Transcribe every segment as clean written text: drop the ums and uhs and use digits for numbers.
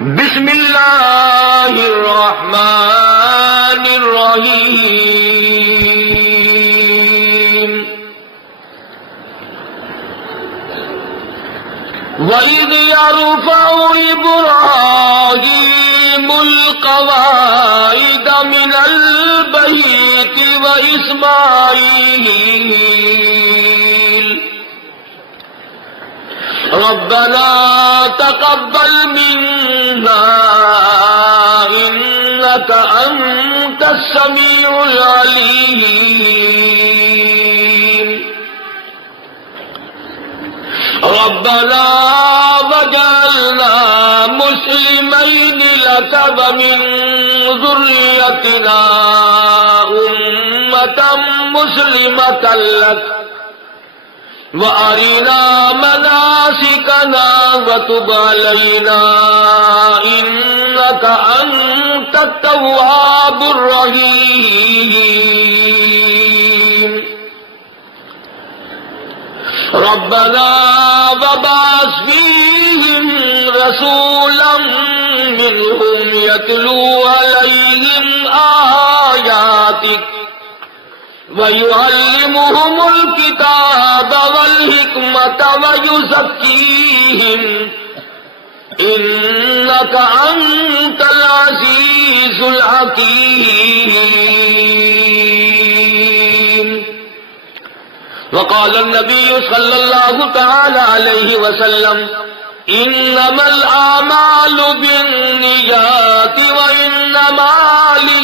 بسم اللہ الرحمن الرحیم وَإِذْ يَرْفَعُ إِبْرَاهِيمُ الْقَوَاعِدَ مِنَ الْبَيْتِ وَإِسْمَاعِيلُ رَبَّنَا تَقَبَّلْ مِنَّا إِنَّكَ أَنْتَ السَّمِيعُ الْعَلِيمُ رَبَّنَا وَاجْعَلْنَا مُسْلِمَيْنِ لَكَ وَمِنْ ذُرِّيَّتِنَا أُمَّةً مُسْلِمَةً لَكَ وَأَرِنَا مَنَاسِكَنَا وَتُبْ عَلَيْنَا إِنَّكَ أَنْتَ التَّوَّابُ الرَّحِيمُ رَبَّنَا وَابْعَثْ فِيهِمْ رَسُولًا مِّنْهُمْ يَتْلُو عَلَيْهِمْ آيَاتِكَ وَيُعَلِّمُهُمُ الْكِتَابَ وَالْحِكْمَةَ وَيُزَكِّيهِمْ إِنَّكَ أَنْتَ الْعَزِيزُ الْحَكِيمُ وقال النبي صلى الله تعالى عليه وسلم إنما الأعمال بالنيات وإنما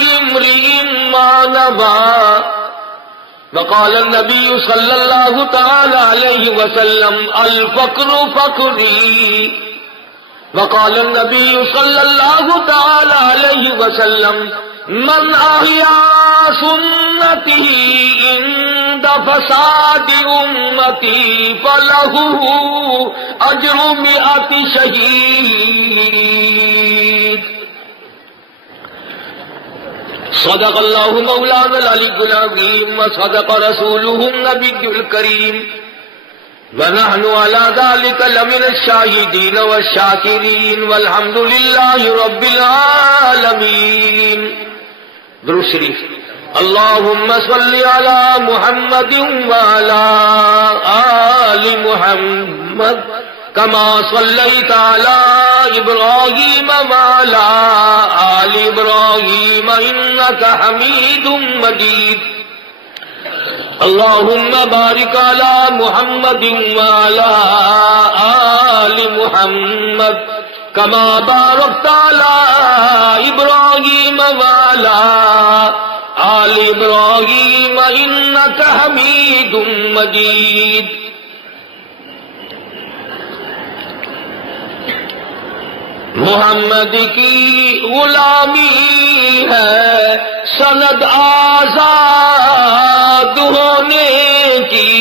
لامرئ ما نوى وقال النبي صلى الله تعالى عليه وسلم الفقر فقري وقال النبي صلى الله تعالى عليه وسلم من أحيا سنته عند فساد أمتي فله أجر 100 شهيد صدق الله مولانا العلي العظيم وصدق رسوله النبي الكريم ونحن على ذلك لمن الشاهدين والشاكرين والحمد لله رب العالمين. درود شریف. اللهم صل على محمد وعلى آل محمد كما صليت على إبراهيم وعلى آل إبراهيم إنك حميد مجيد. اللهم بارك على محمد وعلى آل محمد كما باركت على إبراهيم وعلى آل إبراهيم إنك حميد مجيد. محمد کی غلامی ہے سند آزاد ہونے کی،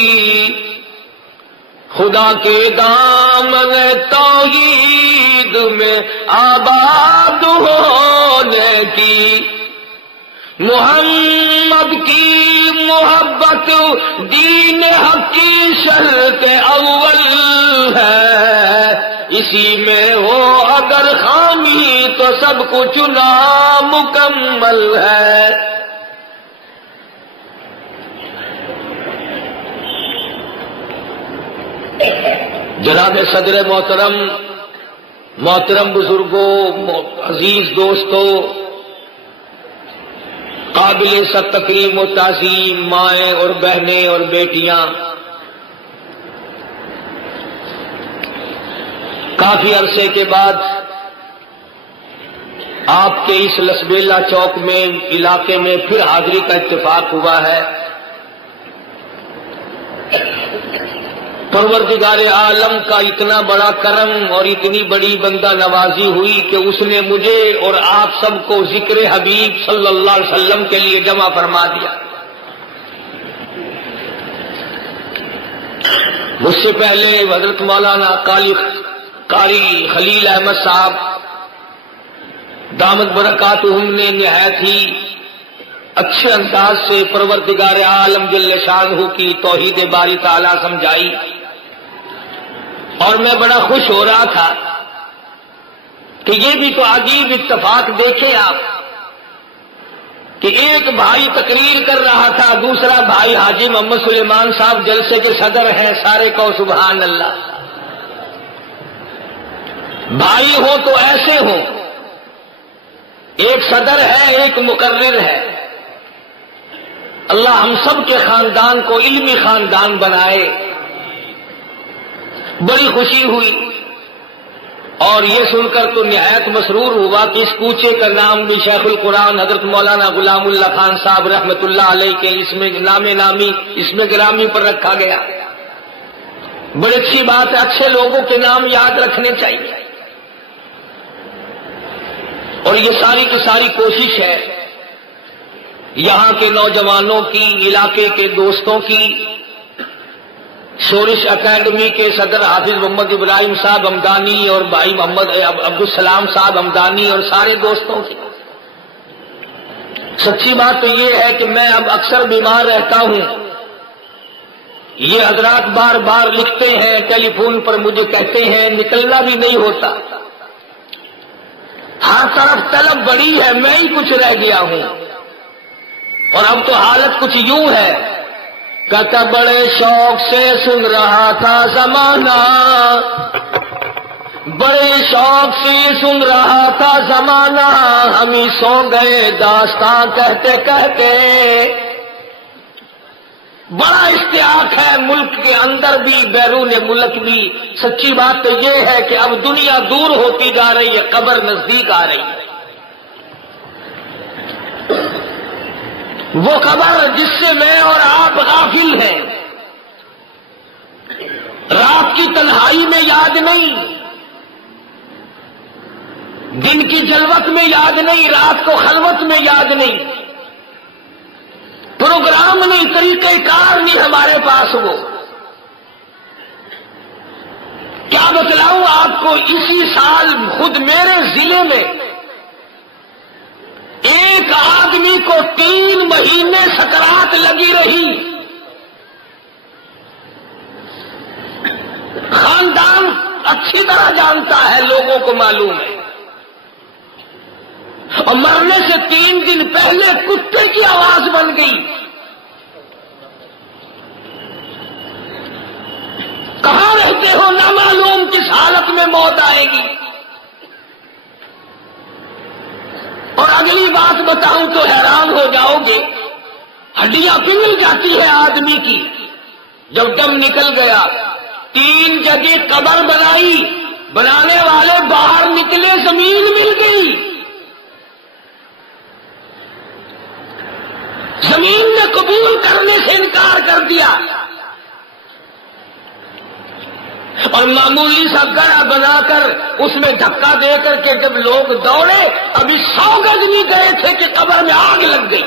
خدا کے دامن توحید میں آباد ہونے کی. محمد کی محبت دین حق کی شرط اول ہے، اسی میں ہو اگر خامی تو سب کچھ نامکمل ہے. جناب صدر محترم بزرگوں، عزیز دوستوں، قابل سب تکریم و تعظیم مائیں اور بہنیں اور بیٹیاں، کافی عرصے کے بعد آپ کے اس لسبیلا چوک میں علاقے میں پھر حاضری کا اتفاق ہوا ہے. پروردگار عالم کا اتنا بڑا کرم اور اتنی بڑی بندہ نوازی ہوئی کہ اس نے مجھے اور آپ سب کو ذکر حبیب صلی اللہ علیہ وسلم کے لیے جمع فرما دیا. مجھ سے پہلے حضرت مولانا قاری خلیل احمد صاحب دامت برکاتہم نے نہایت ہی اچھے انداز سے پروردگار عالم جل شانہ کی توحید باری تعالی سمجھائی، اور میں بڑا خوش ہو رہا تھا کہ یہ بھی تو عجیب اتفاق دیکھیں آپ کہ ایک بھائی تقریر کر رہا تھا، دوسرا بھائی حاجی محمد سلیمان صاحب جلسے کے صدر ہیں، سارے کو سبحان اللہ۔ بھائی ہو تو ایسے ہوں، ایک صدر ہے ایک مقرر ہے۔ اللہ ہم سب کے خاندان کو علمی خاندان بنائے۔ بڑی خوشی ہوئی اور یہ سن کر تو نہایت مسرور ہوا کہ اس کوچے کا نام بھی شیخ القرآن حضرت مولانا غلام اللہ خان صاحب رحمۃ اللہ علیہ کے اسم گرامی پر رکھا گیا۔ بڑی اچھی بات ہے، اچھے لوگوں کے نام یاد رکھنے چاہیے، اور یہ ساری کی ساری کوشش ہے یہاں کے نوجوانوں کی، علاقے کے دوستوں کی، شورش اکیڈمی کے صدر حافظ محمد ابراہیم صاحب ہمدانی اور بھائی محمد عبدالسلام صاحب ہمدانی اور سارے دوستوں کی۔ سچی بات تو یہ ہے کہ میں اب اکثر بیمار رہتا ہوں، یہ حضرات بار بار لکھتے ہیں، ٹیلی فون پر مجھے کہتے ہیں، نکلنا بھی نہیں ہوتا، ہر طرف طلب بڑی ہے، میں ہی کچھ رہ گیا ہوں۔ اور اب تو حالت کچھ یوں ہے، کہتا بڑے شوق سے سن رہا تھا زمانہ، بڑے شوق سے سن رہا تھا زمانہ، ہم ہی سو گئے داستان کہتے کہتے۔ بڑا اشتیاق ہے ملک کے اندر بھی بیرون ملک بھی۔ سچی بات تو یہ ہے کہ اب دنیا دور ہوتی جا رہی ہے، قبر نزدیک آ رہی ہے۔ وہ خبر جس سے میں اور آپ غافل ہیں، رات کی تنہائی میں یاد نہیں، دن کی جلوت میں یاد نہیں، رات کو خلوت میں یاد نہیں، پروگرام نہیں، طریقہ کار نہیں ہمارے پاس۔ وہ کیا بتلاؤں آپ کو، اسی سال خود میرے ضلع میں ایک آدمی کو 3 مہینے سکرات لگی رہی۔ خاندان اچھی طرح جانتا ہے، لوگوں کو معلوم ہے، اور مرنے سے 3 دن پہلے کتے کی آواز بن گئی۔ کہاں رہتے ہو نہ معلوم کس حالت میں موت آئے گی۔ اور اگلی بات بتاؤں تو حیران ہو جاؤ گے، ہڈیاں پگھل جاتی ہے آدمی کی جب دم نکل گیا۔ 3 جگہ قبر بنائی، بنانے والے باہر نکلے، زمین مل گئی، زمین نے قبول کرنے سے انکار کر دیا، اور معمولی سا گڑھا بنا کر اس میں دھکا دے کر کے جب لوگ دوڑے، ابھی 100 گز بھی گئے تھے کہ قبر میں آگ لگ گئی۔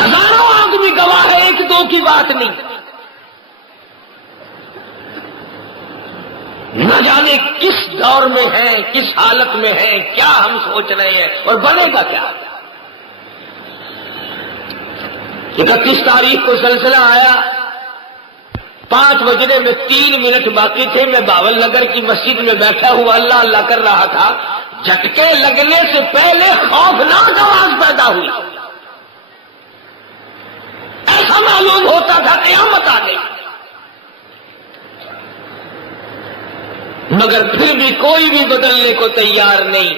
ہزاروں آدمی گواہ ہے، 1-2 کی بات نہیں۔ نہ جانے کس دور میں ہیں، کس حالت میں ہیں، کیا ہم سوچ رہے ہیں اور بنے گا کیا۔ 31 تاریخ کو سلسلہ آیا، 5 بجنے میں 3 منٹ باقی تھے، میں باول نگر کی مسجد میں بیٹھا ہوا اللہ اللہ کر رہا تھا، جھٹکے لگنے سے پہلے خوفناک آواز پیدا ہوئی، ایسا معلوم ہوتا تھا قیامت آ گئی، مگر پھر بھی کوئی بھی بدلنے کو تیار نہیں،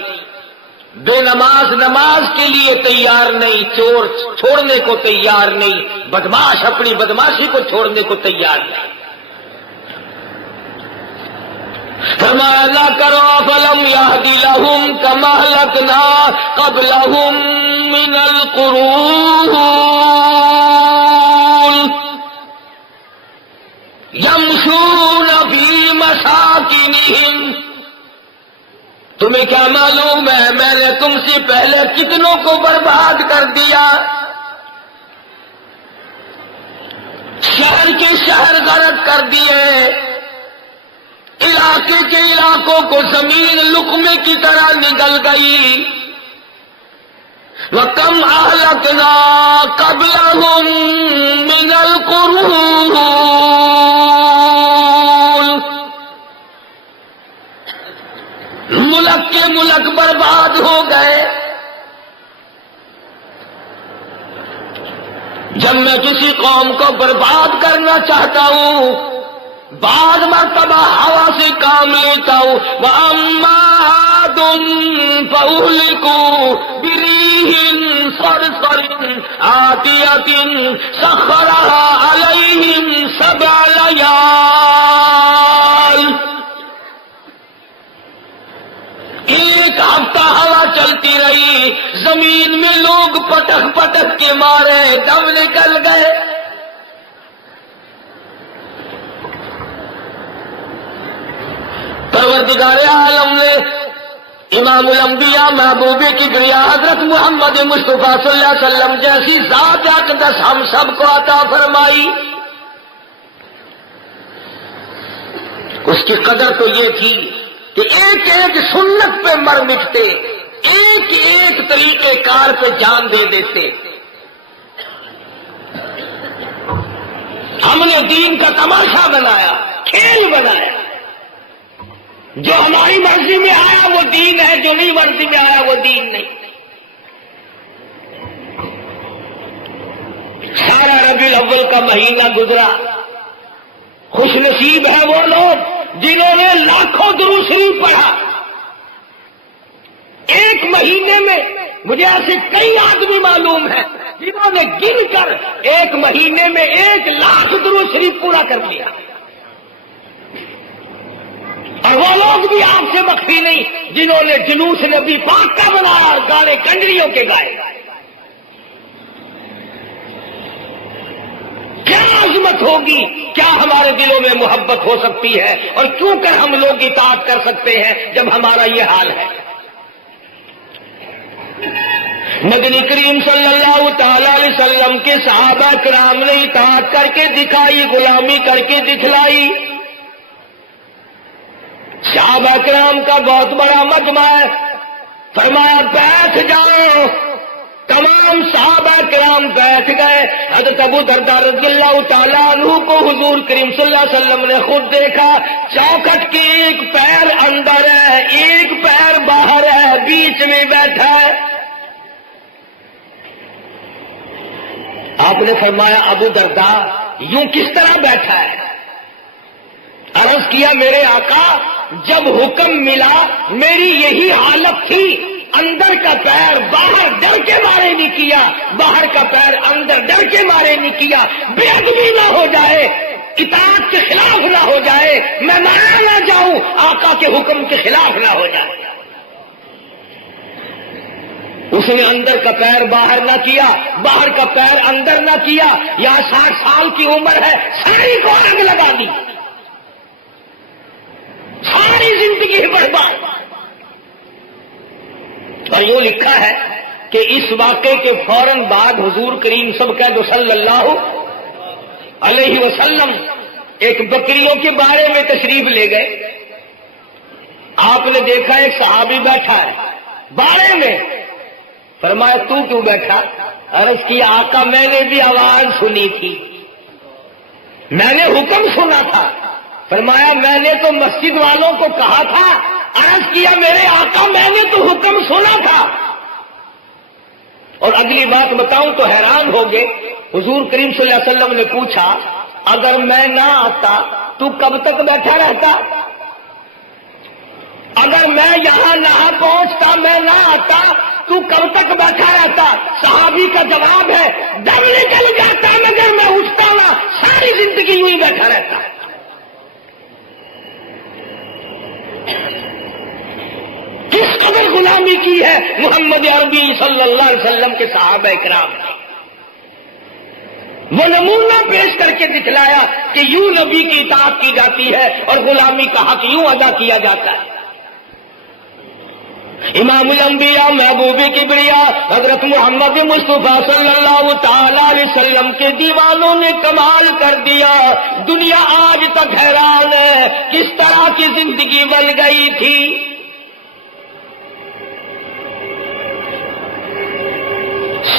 بے نماز نماز کے لیے تیار نہیں، چور چھوڑنے کو تیار نہیں، بدماش اپنی بدماشی کو چھوڑنے کو تیار نہیں۔ فرمایا نہ کرو فلم یہد لہم کما اہلکنا قبلہم من القرون یمشون فی مساکنہم۔ تمہیں کیا معلوم ہے میں نے تم سے پہلے کتنوں کو برباد کر دیا، شہر کے شہر غرق کر دیے، علاقے کے علاقوں کو زمین لقمے کی طرح نگل گئی۔ وَكَمْ أَهْلَكْنَا قَبْلَهُمْ مِنَ الْقُرُونِ کے ملک برباد ہو گئے۔ جب میں کسی قوم کو برباد کرنا چاہتا ہوں بعض مرتبہ ہوا سے کام لیتا ہوں۔ وَأَمَّا عَادٌ فَأُهْلِكُوا بِرِيحٍ صَرْصَرٍ عَاتِيَةٍ سَخَّرَهَا عَلَيْهِمْ 7 لَيَالٍ۔ ایک ہفتہ ہوا چلتی رہی، زمین میں لوگ پٹک پٹک کے مارے دم نکل گئے۔ پروردگار عالم نے امام الانبیاء محبوب کبریا حضرت محمد مصطفیٰ صلی اللہ علیہ وسلم جیسی ذات اقدس ہم سب کو عطا فرمائی۔ اس کی قدر تو یہ تھی کہ ایک ایک سنت پہ مر مٹتے، ایک ایک طریقے کار پہ جان دے دیتے۔ ہم نے دین کا تماشا بنایا، کھیل بنایا۔ جو ہماری مرضی میں آیا وہ دین ہے، جو نہیں مرضی میں آیا وہ دین نہیں۔ سارا ربیع الاول کا مہینہ گزرا، خوش نصیب ہے وہ لوگ جنہوں نے لاکھوں درود شریف پڑھا۔ ایک مہینے میں مجھے ایسے کئی آدمی معلوم ہیں جنہوں نے گن کر ایک مہینے میں 1,00,000 درود شریف پورا کر لیا، اور وہ لوگ بھی آپ سے مخفی نہیں جنہوں نے جلوس نبی پاک کا بنایا اور گانے کنڈریوں کے گائے۔ کیا عظمت ہوگی، کیا ہمارے دلوں میں محبت ہو سکتی ہے، اور کیوں کر ہم لوگ اطاعت کر سکتے ہیں جب ہمارا یہ حال ہے۔ نبی کریم صلی اللہ تعالی علیہ وسلم کے صحابہ کرام نے اطاعت کر کے دکھائی، غلامی کر کے دکھلائی۔ صحابہ کرام کا بہت بڑا مجمع ہے، فرمایا بیٹھ جاؤ۔ تمام صحابہ کرام بیٹھ گئے۔ حضرت ابو درداء رضی اللہ تعالیٰ عنہ کو حضور کریم صلی اللہ علیہ وسلم نے خود دیکھا، چوکھٹ کے ایک پیر اندر ہے، ایک پیر باہر ہے، بیچ میں بیٹھا ہے۔ آپ نے فرمایا ابو درداء یوں کس طرح بیٹھا ہے؟ عرض کیا میرے آقا جب حکم ملا میری یہی حالت تھی، اندر کا پیر باہر ڈر کے مارے نہیں کیا، باہر کا پیر اندر ڈر کے مارے نہیں کیا، بے ادبی نہ ہو جائے، اطاعت کے خلاف نہ ہو جائے، میں مارا نہ جاؤں، آقا کے حکم کے خلاف نہ ہو جائے۔ اس نے اندر کا پیر باہر نہ کیا، باہر کا پیر اندر نہ کیا۔ یہاں 60 سال کی عمر ہے، ساری کو آگ لگا دی، ساری زندگی برباد۔ اور یوں لکھا ہے کہ اس واقعے کے فوراً بعد حضور کریم صلی اللہ علیہ وسلم ایک بکریوں کے بارے میں تشریف لے گئے۔ آپ نے دیکھا ایک صحابی بیٹھا ہے بارے میں، فرمایا تو کیوں بیٹھا؟ عرض کیا آقا میں نے بھی آواز سنی تھی، میں نے حکم سنا تھا۔ فرمایا میں نے تو مسجد والوں کو کہا تھا۔ عرض کیا میرے آقا میں نے تو حکم سنا تھا۔ اور اگلی بات بتاؤں تو حیران ہوگے، حضور کریم صلی اللہ علیہ وسلم نے پوچھا اگر میں نہ آتا تو کب تک بیٹھا رہتا؟ اگر میں یہاں نہ پہنچتا، میں نہ آتا تو کب تک بیٹھا رہتا؟ صحابی کا جواب ہے دم نکل جاتا مگر میں اٹھتا نہ، ساری زندگی یوں ہی بیٹھا رہتا۔ کس قدر غلامی کی ہے محمد عربی صلی اللہ علیہ وسلم کے صحابہ کرام نے، وہ نمونہ پیش کر کے دکھلایا کہ یوں نبی کی اطاعت کی جاتی ہے اور غلامی کا حق یوں ادا کیا جاتا ہے۔ امام الانبیاء محبوب کبریا حضرت محمد مصطفیٰ صلی اللہ تعالی علیہ وسلم کے دیوانوں نے کمال کر دیا۔ دنیا آج تک حیران ہے کس طرح کی زندگی بن گئی تھی۔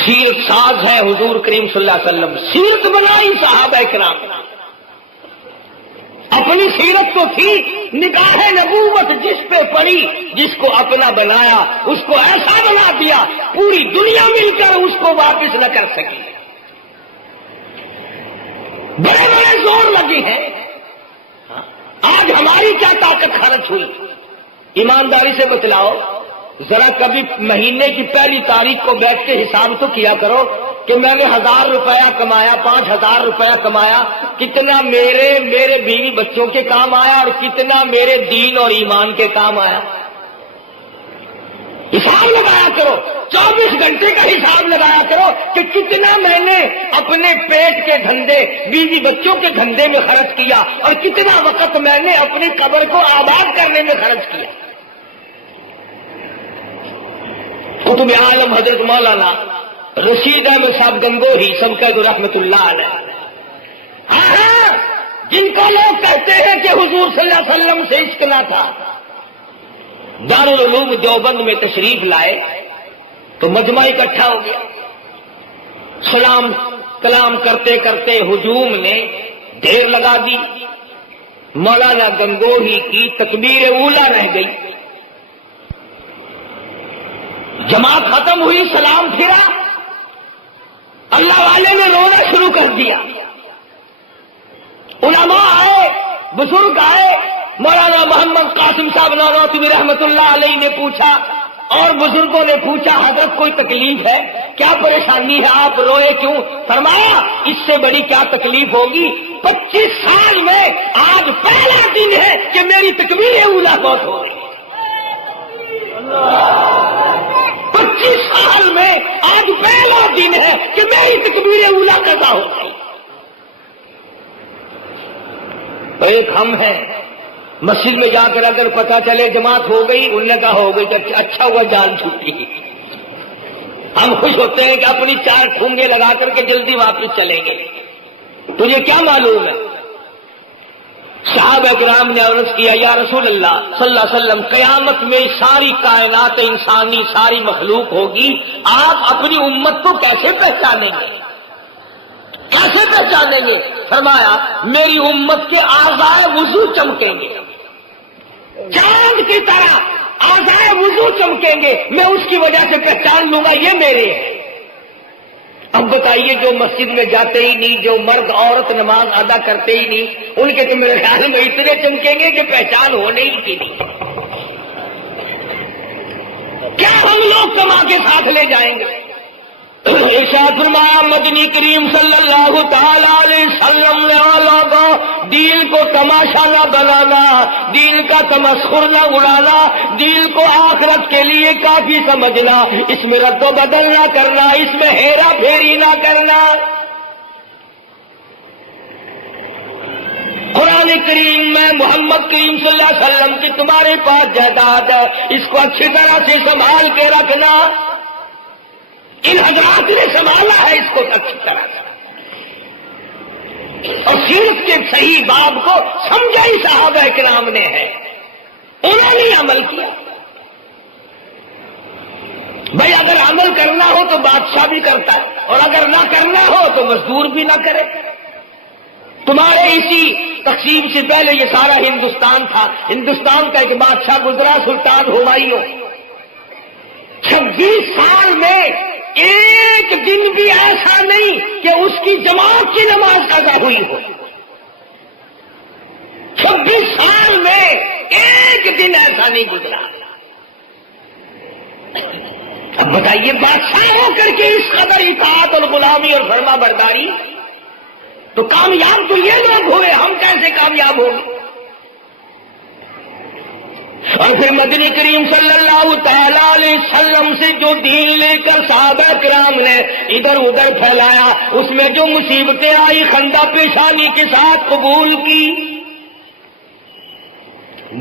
سیرت ساز ہے حضور کریم صلی اللہ علیہ وسلم، سیرت بنائی صحابہ کرام، اپنی سیرت تو تھی نگاہ نبوت جس پہ پڑی، جس کو اپنا بنایا اس کو ایسا بنا دیا پوری دنیا مل کر اس کو واپس نہ کر سکی۔ بڑے بڑے زور لگے ہیں، آج ہماری کیا طاقت خرچ ہوئی؟ ایمانداری سے بتلاؤ ذرا، کبھی مہینے کی پہلی تاریخ کو بیٹھ کے حساب تو کیا کرو کہ میں نے 1000 روپیہ کمایا، 5000 روپیہ کمایا، کتنا میرے بیوی بچوں کے کام آیا اور کتنا میرے دین اور ایمان کے کام آیا۔ حساب لگایا کرو، 24 گھنٹے کا حساب لگایا کرو کہ کتنا میں نے اپنے پیٹ کے دھندے، بیوی بچوں کے دھندے میں خرچ کیا اور کتنا وقت میں نے اپنی قبر کو آباد کرنے میں خرچ کیا۔ قطب عالم حضرت مولانا رشید احمد صاحب گنگوہی سبقت رحمت اللہ علیہ، ہاں جن کو لوگ کہتے ہیں کہ حضور صلی اللہ علیہ وسلم سے عشق نہ تھا، دارالعلوم دیوبند میں تشریف لائے تو مجمع اکٹھا ہو گیا، سلام کلام کرتے کرتے ہجوم نے ڈھیر لگا دی، مولانا گنگوہی کی تکبیر اولا رہ گئی، جماعت ختم ہوئی، سلام پھرا، اللہ والے نے رونا شروع کر دیا، علماء آئے، بزرگ آئے، مولانا محمد قاسم صاحب نانوتوی رحمت اللہ علیہ نے پوچھا اور بزرگوں نے پوچھا حضرت کوئی تکلیف ہے کیا، پریشانی ہے، آپ روئے کیوں؟ فرمایا اس سے بڑی کیا تکلیف ہوگی، 25 سال میں آج پہلا دن ہے کہ میری تکبیر اولا بہت ہو رہی ہے، 25 سال میں آج پہلا دن ہے کہ میری تکبیر اولا قضا ہو گئی۔ ایک ہم ہیں مسجد میں جا کر اگر پتا چلے جماعت ہو گئی، انہوں نے کہا ہو گئی تو اچھا ہوا جان چھوٹی، ہم خوش ہوتے ہیں کہ اپنی 4 ٹھونگے لگا کر کے جلدی واپس چلیں گے۔ تجھے کیا معلوم ہے؟ صحابہ کرام نے عرض کیا یا رسول اللہ صلی اللہ علیہ وسلم، قیامت میں ساری کائنات انسانی ساری مخلوق ہوگی، آپ اپنی امت کو کیسے پہچانیں گے، کیسے پہچانیں گے؟ فرمایا میری امت کے اعضائے وضو چمکیں گے، چاند کی طرح اعضائے وضو چمکیں گے، میں اس کی وجہ سے پہچان لوں گا یہ میرے ہیں۔ اب بتائیے جو مسجد میں جاتے ہی نہیں، جو مرد عورت نماز ادا کرتے ہی نہیں، ان کے تو میرے خیال میں اتنے چمکیں گے کہ پہچان ہونے ہی کی نہیں۔ کیا ہم لوگ کما کے ساتھ لے جائیں گے؟ ارشاد فرمایا مدنی کریم صلی اللہ تعالی علیہ وسلم نے دین کو تماشا نہ بنانا، دین کا تمسخر نہ اڑانا، دین کو آخرت کے لیے کافی سمجھنا، اس میں رد و بدل نہ کرنا، اس میں ہیرا پھیری نہ کرنا۔ قرآن کریم میں محمد کریم صلی اللہ علیہ وسلم کی تمہارے پاس جائیداد ہے، اس کو اچھی طرح سے سنبھال کے رکھنا۔ ان حضرات نے سنبھالا ہے اس کو اچھی طرح سے، اور سیرت کے صحیح باب کو سمجھا ہی صحابہ کرام نے ہے، انہوں نے عمل کیا۔ بھائی اگر عمل کرنا ہو تو بادشاہ بھی کرتا ہے، اور اگر نہ کرنا ہو تو مزدور بھی نہ کرے۔ تمہارے اسی تقسیم سے پہلے یہ سارا ہندوستان تھا، ہندوستان کا ایک بادشاہ گزرا سلطان ہمایوں، 26 سال میں ایک دن بھی ایسا نہیں کہ اس کی جماعت کی نماز قضا ہوئی ہو، 26 سال میں ایک دن ایسا نہیں گزرا۔ اب بتائیے بادشاہ ہو کر کے اس قدر اطاعت اور غلامی اور فرما برداری، تو کامیاب تو یہ لوگ ہوئے، ہم کیسے کامیاب ہوں گے؟ اور پھر مدنی کریم صلی اللہ تعالی علیہ وسلم سے جو دین لے کر صحابہ کرام نے ادھر ادھر پھیلایا، اس میں جو مصیبتیں آئی خندہ پیشانی کے ساتھ قبول کی۔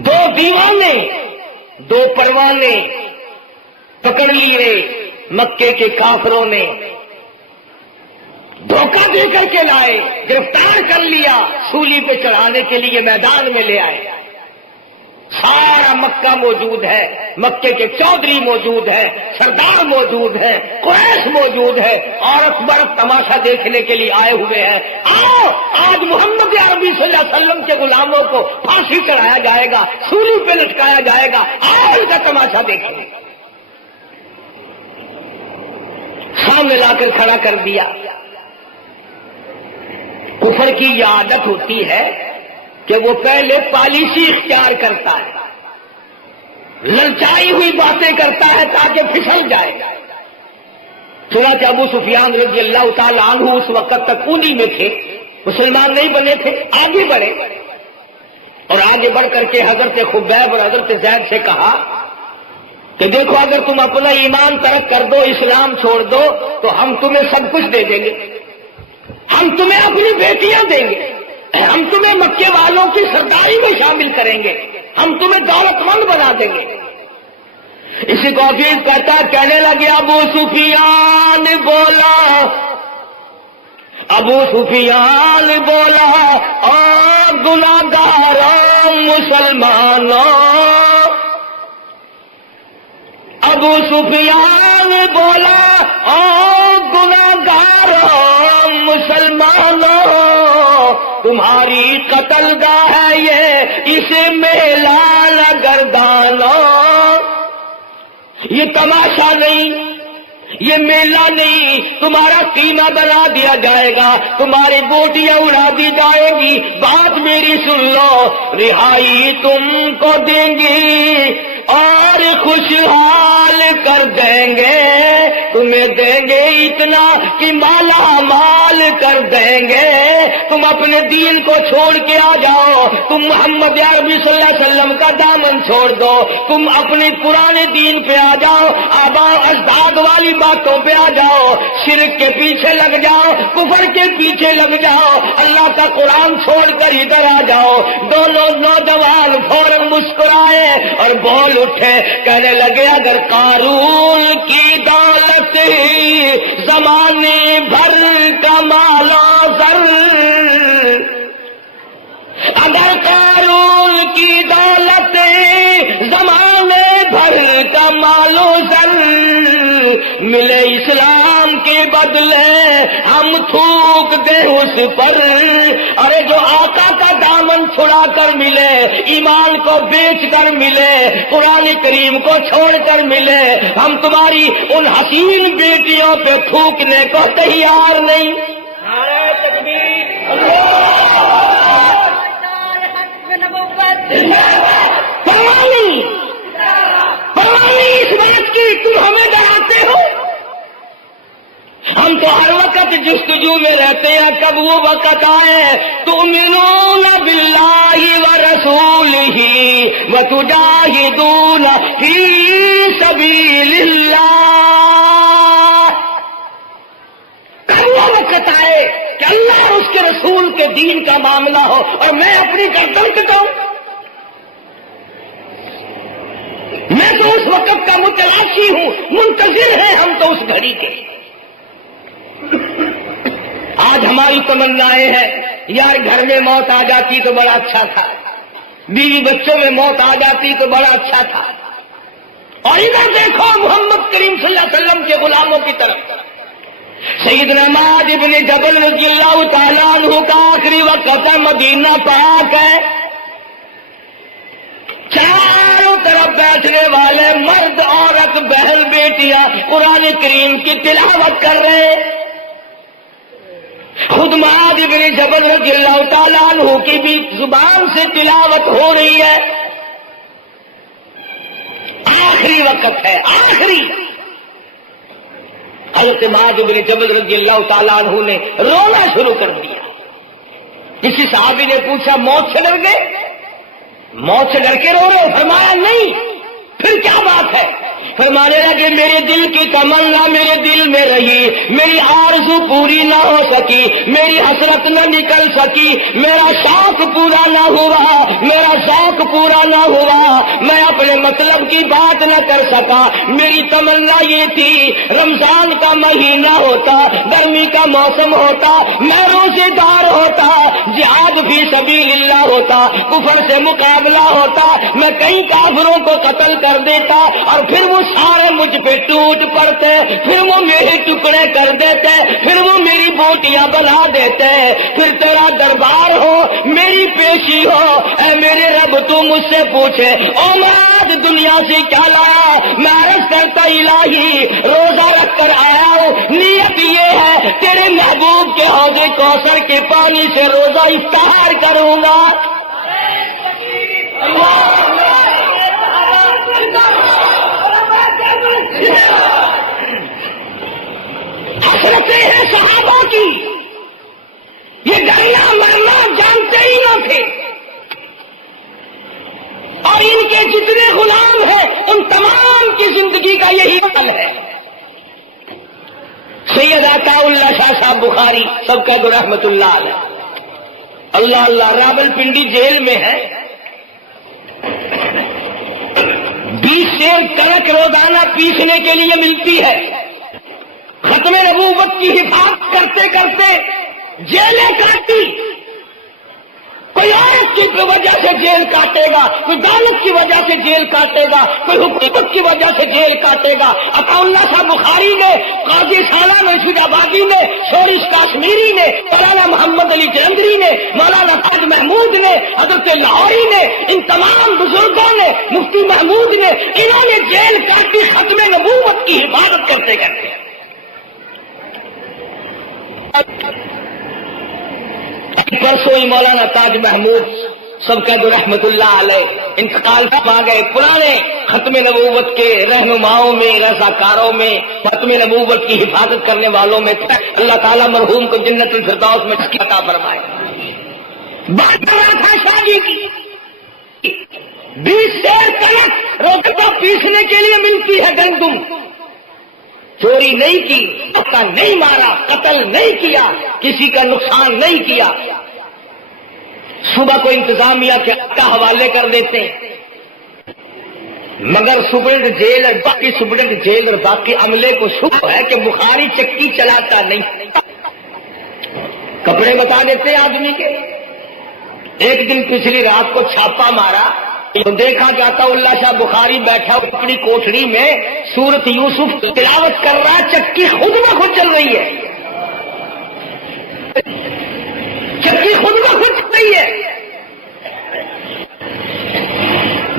2 دیوانے 2 پروانے پکڑ لیے مکے کے کافروں نے، دھوکہ دے کر کے لائے، گرفتار کر لیا، سولی پہ چڑھانے کے لیے میدان میں لے آئے۔ سارا مکہ موجود ہے، مکے کے چودھری موجود ہیں، سردار موجود ہیں، قریش موجود ہے، عورت مرد تماشا دیکھنے کے لیے آئے ہوئے ہیں۔ آؤ آج محمد عربی صلی اللہ علیہ وسلم کے غلاموں کو پھانسی چڑھایا جائے گا، سولی پہ لٹکایا جائے گا، آؤ ان کا تماشا دیکھیں۔ سامنے لا کر کھڑا کر دیا۔ کفر کی یہ عادت ہوتی ہے کہ وہ پہلے پالیسی اختیار کرتا ہے، للچائی ہوئی باتیں کرتا ہے تاکہ پھسل جائے۔ چنانچہ ابو سفیان رضی اللہ تعالی عنہ اس وقت تک انہی میں تھے، مسلمان نہیں بنے تھے، آگے بڑھے اور آگے بڑھ کر کے حضرت خبیب اور حضرت زید سے کہا کہ دیکھو اگر تم اپنا ایمان ترک کر دو، اسلام چھوڑ دو تو ہم تمہیں سب کچھ دے دیں گے، ہم تمہیں اپنی بیٹیاں دیں گے، ہم تمہیں مکے والوں کی سرداری میں شامل کریں گے، ہم تمہیں دولت مند بنا دیں گے۔ اسی کو حفیظ کہتا کہنے لگے ابو سفیان بولا، ابو سفیان بولا اور گناہگار مسلمانوں، ابو سفیان بولا اور گناہگار مسلمانوں، تمہاری قتل گاہ ہے یہ، اسے میلان گردانو، یہ تماشا نہیں، یہ میلہ نہیں، تمہارا قیمہ بنا دیا جائے گا، تمہاری بوٹیاں اڑا دی جائے گی۔ بات میری سن لو، رہائی تم کو دیں گی اور خوشحال کر دیں گے، تمہیں دیں گے اتنا کہ مالا مال کر دیں گے، تم اپنے دین کو چھوڑ کے آ جاؤ، تم محمد عربی صلی اللہ علیہ وسلم کا دامن چھوڑ دو، تم اپنے پرانے دین پہ آ جاؤ، آباء اجداد والی باتوں پہ آ جاؤ، شرک کے پیچھے لگ جاؤ، کفر کے پیچھے لگ جاؤ، اللہ کا قرآن چھوڑ کر ادھر آ جاؤ۔ دونوں نوجوان فوراً مسکرائے اور بول اٹھے، کہنے لگے اگر قارون کی دولت زمانے بھر کا مال و زر، اگر قارون کی دولت زمانے بھر کا مال و زر ملے اسلام کے بدلے ہم تھوک دیں اس پر، ارے جو آقا کا دامن چھڑا کر ملے، ایمان کو بیچ کر ملے، قرآن کریم کو چھوڑ کر ملے، ہم تمہاری ان حسین بیٹیوں پہ تھوکنے کو تیار نہیں۔ نعرہ تکبیر، پروانی اس بات کی تم ہمیں ڈراتے ہو، ہم تو ہر وقت جستجو میں رہتے ہیں کب وہ وقت آئے تؤمنون باللہ ورسولہ وتجاہدون فی سبیل اللہ، کب وہ وقت آئے کہ اللہ اور اس کے رسول کے دین کا معاملہ ہو اور میں اپنی گردن کٹاؤں؟ میں تو اس وقت کا متلاشی ہوں، منتظر ہیں ہم تو اس گھڑی کے۔ آج ہماری تمنائیں ہیں یار گھر میں موت آ جاتی تو بڑا اچھا تھا، بیوی بچوں میں موت آ جاتی تو بڑا اچھا تھا، اور ادھر دیکھو محمد کریم صلی اللہ علیہ وسلم کے غلاموں کی طرف سیدنا معاذ ابن جبل رضی اللہ تعالیٰ عنہ کا آخری وقت ہے، مدینہ پاک ہے، چاروں طرف بیٹھنے والے مرد عورت بہن بیٹیاں قرآن کریم کی تلاوت کر رہے، خود معاذ ابن جبل رضی اللہ تعالیٰ عنہ کی بھی زبان سے تلاوت ہو رہی ہے، آخری وقت ہے، آخری۔ حضرت معاذ ابن جبل رضی اللہ تعالیٰ عنہ نے رونا شروع کر دیا۔ کسی صحابی نے پوچھا موت سے ڈر گئے؟ موت سے ڈر کے رو رہے ہو؟ فرمایا نہیں۔ پھر کیا بات ہے؟ فرمانے لگے میرے دل کی تمنا میرے دل میں رہی، میری آرزو پوری نہ ہو سکی، میری حسرت نہ نکل سکی، میرا شوق پورا نہ ہوا، میرا ذوق پورا نہ ہوا، میں اپنے مطلب کی بات نہ کر سکا۔ میری تمنا یہ تھی رمضان کا مہینہ ہوتا، گرمی کا موسم ہوتا، میں روزے دار ہوتا، جہاد فی سبیل اللہ ہوتا، کفر سے مقابلہ ہوتا، میں کئی کافروں کو قتل کر دیتا اور پھر وہ سارے مجھ پہ ٹوٹ پڑتے، پھر وہ میرے ٹکڑے کر دیتے، پھر وہ میری بوٹیاں بنا دیتے، پھر تیرا دربار ہو میری پیشی ہو، اے میرے رب تو مجھ سے پوچھے او میں آج دنیا سے کیا لایا؟ میں عرض کرتا الہی روزہ رکھ کر آیا ہوں، نیت یہ ہے تیرے محبوب کے حوض کوثر کے پانی سے روزہ افطار کروں گا۔ حسرتیں ہیں صحابہ کی، یہ ڈرنا مرنا جانتے ہی نہ تھے، اور ان کے جتنے غلام ہیں ان تمام کی زندگی کا یہی حال ہے۔ سید عطا اللہ شاہ صاحب بخاری سب کا رحمت اللہ علیہ، اللہ اللہ، راول پنڈی جیل میں ہے، 20 سیر کنک روزانہ پیسنے کے لیے ملتی ہے، ختم نبوت کی حفاظت کرتے کرتے جیلیں کاٹی، کوئی عورت کی وجہ سے جیل کاٹے گا، کوئی دولت کی وجہ سے جیل کاٹے گا، کوئی حکومت کی وجہ سے جیل کاٹے گا۔ عطا اللہ صاحب بخاری نے، قاضی سالہ نشید آبادی نے، شورش کاشمیری نے، مولانا محمد علی جلندری نے، مولانا تاج محمود نے، حضرت لاہوری نے، ان تمام بزرگوں نے، مفتی محمود نے، انہوں نے جیل کاٹی ختم نبوت کی حفاظت کرتے کرتے۔ پرسوں ہی مولانا تاج محمود سب کا رحمت اللہ علیہ انتقال پا گئے۔ پرانے ختم نبوت کے رہنماؤں میں، رضاکاروں میں، ختم نبوت کی حفاظت کرنے والوں میں اللہ تعالیٰ مرحوم کو جنت الفردوس میں عطا فرمائے۔ بات کرنا تھا شادی کی، 20 سیر کنک روٹی کو پیسنے کے لیے ملتی ہے گندم، چوری نہیں کی، دھوکہ نہیں مارا، قتل نہیں کیا، کسی کا نقصان نہیں کیا، صبح کو انتظامیہ کے حوالے کر دیتے ہیں، مگر سپرنٹ جیل اور باقی سپرنٹ جیل اور باقی عملے کو شک ہے کہ بخاری چکی چلاتا نہیں، کپڑے بتا دیتے آدمی کے۔ ایک دن پچھلی رات کو چھاپا مارا تو دیکھا کہ عطا اللہ شاہ بخاری بیٹھا اپنی کوٹڑی میں سورت یوسف تلاوت کر رہا، چکی خود بخود چل رہی ہے، چکی خود بخود چل رہی ہے،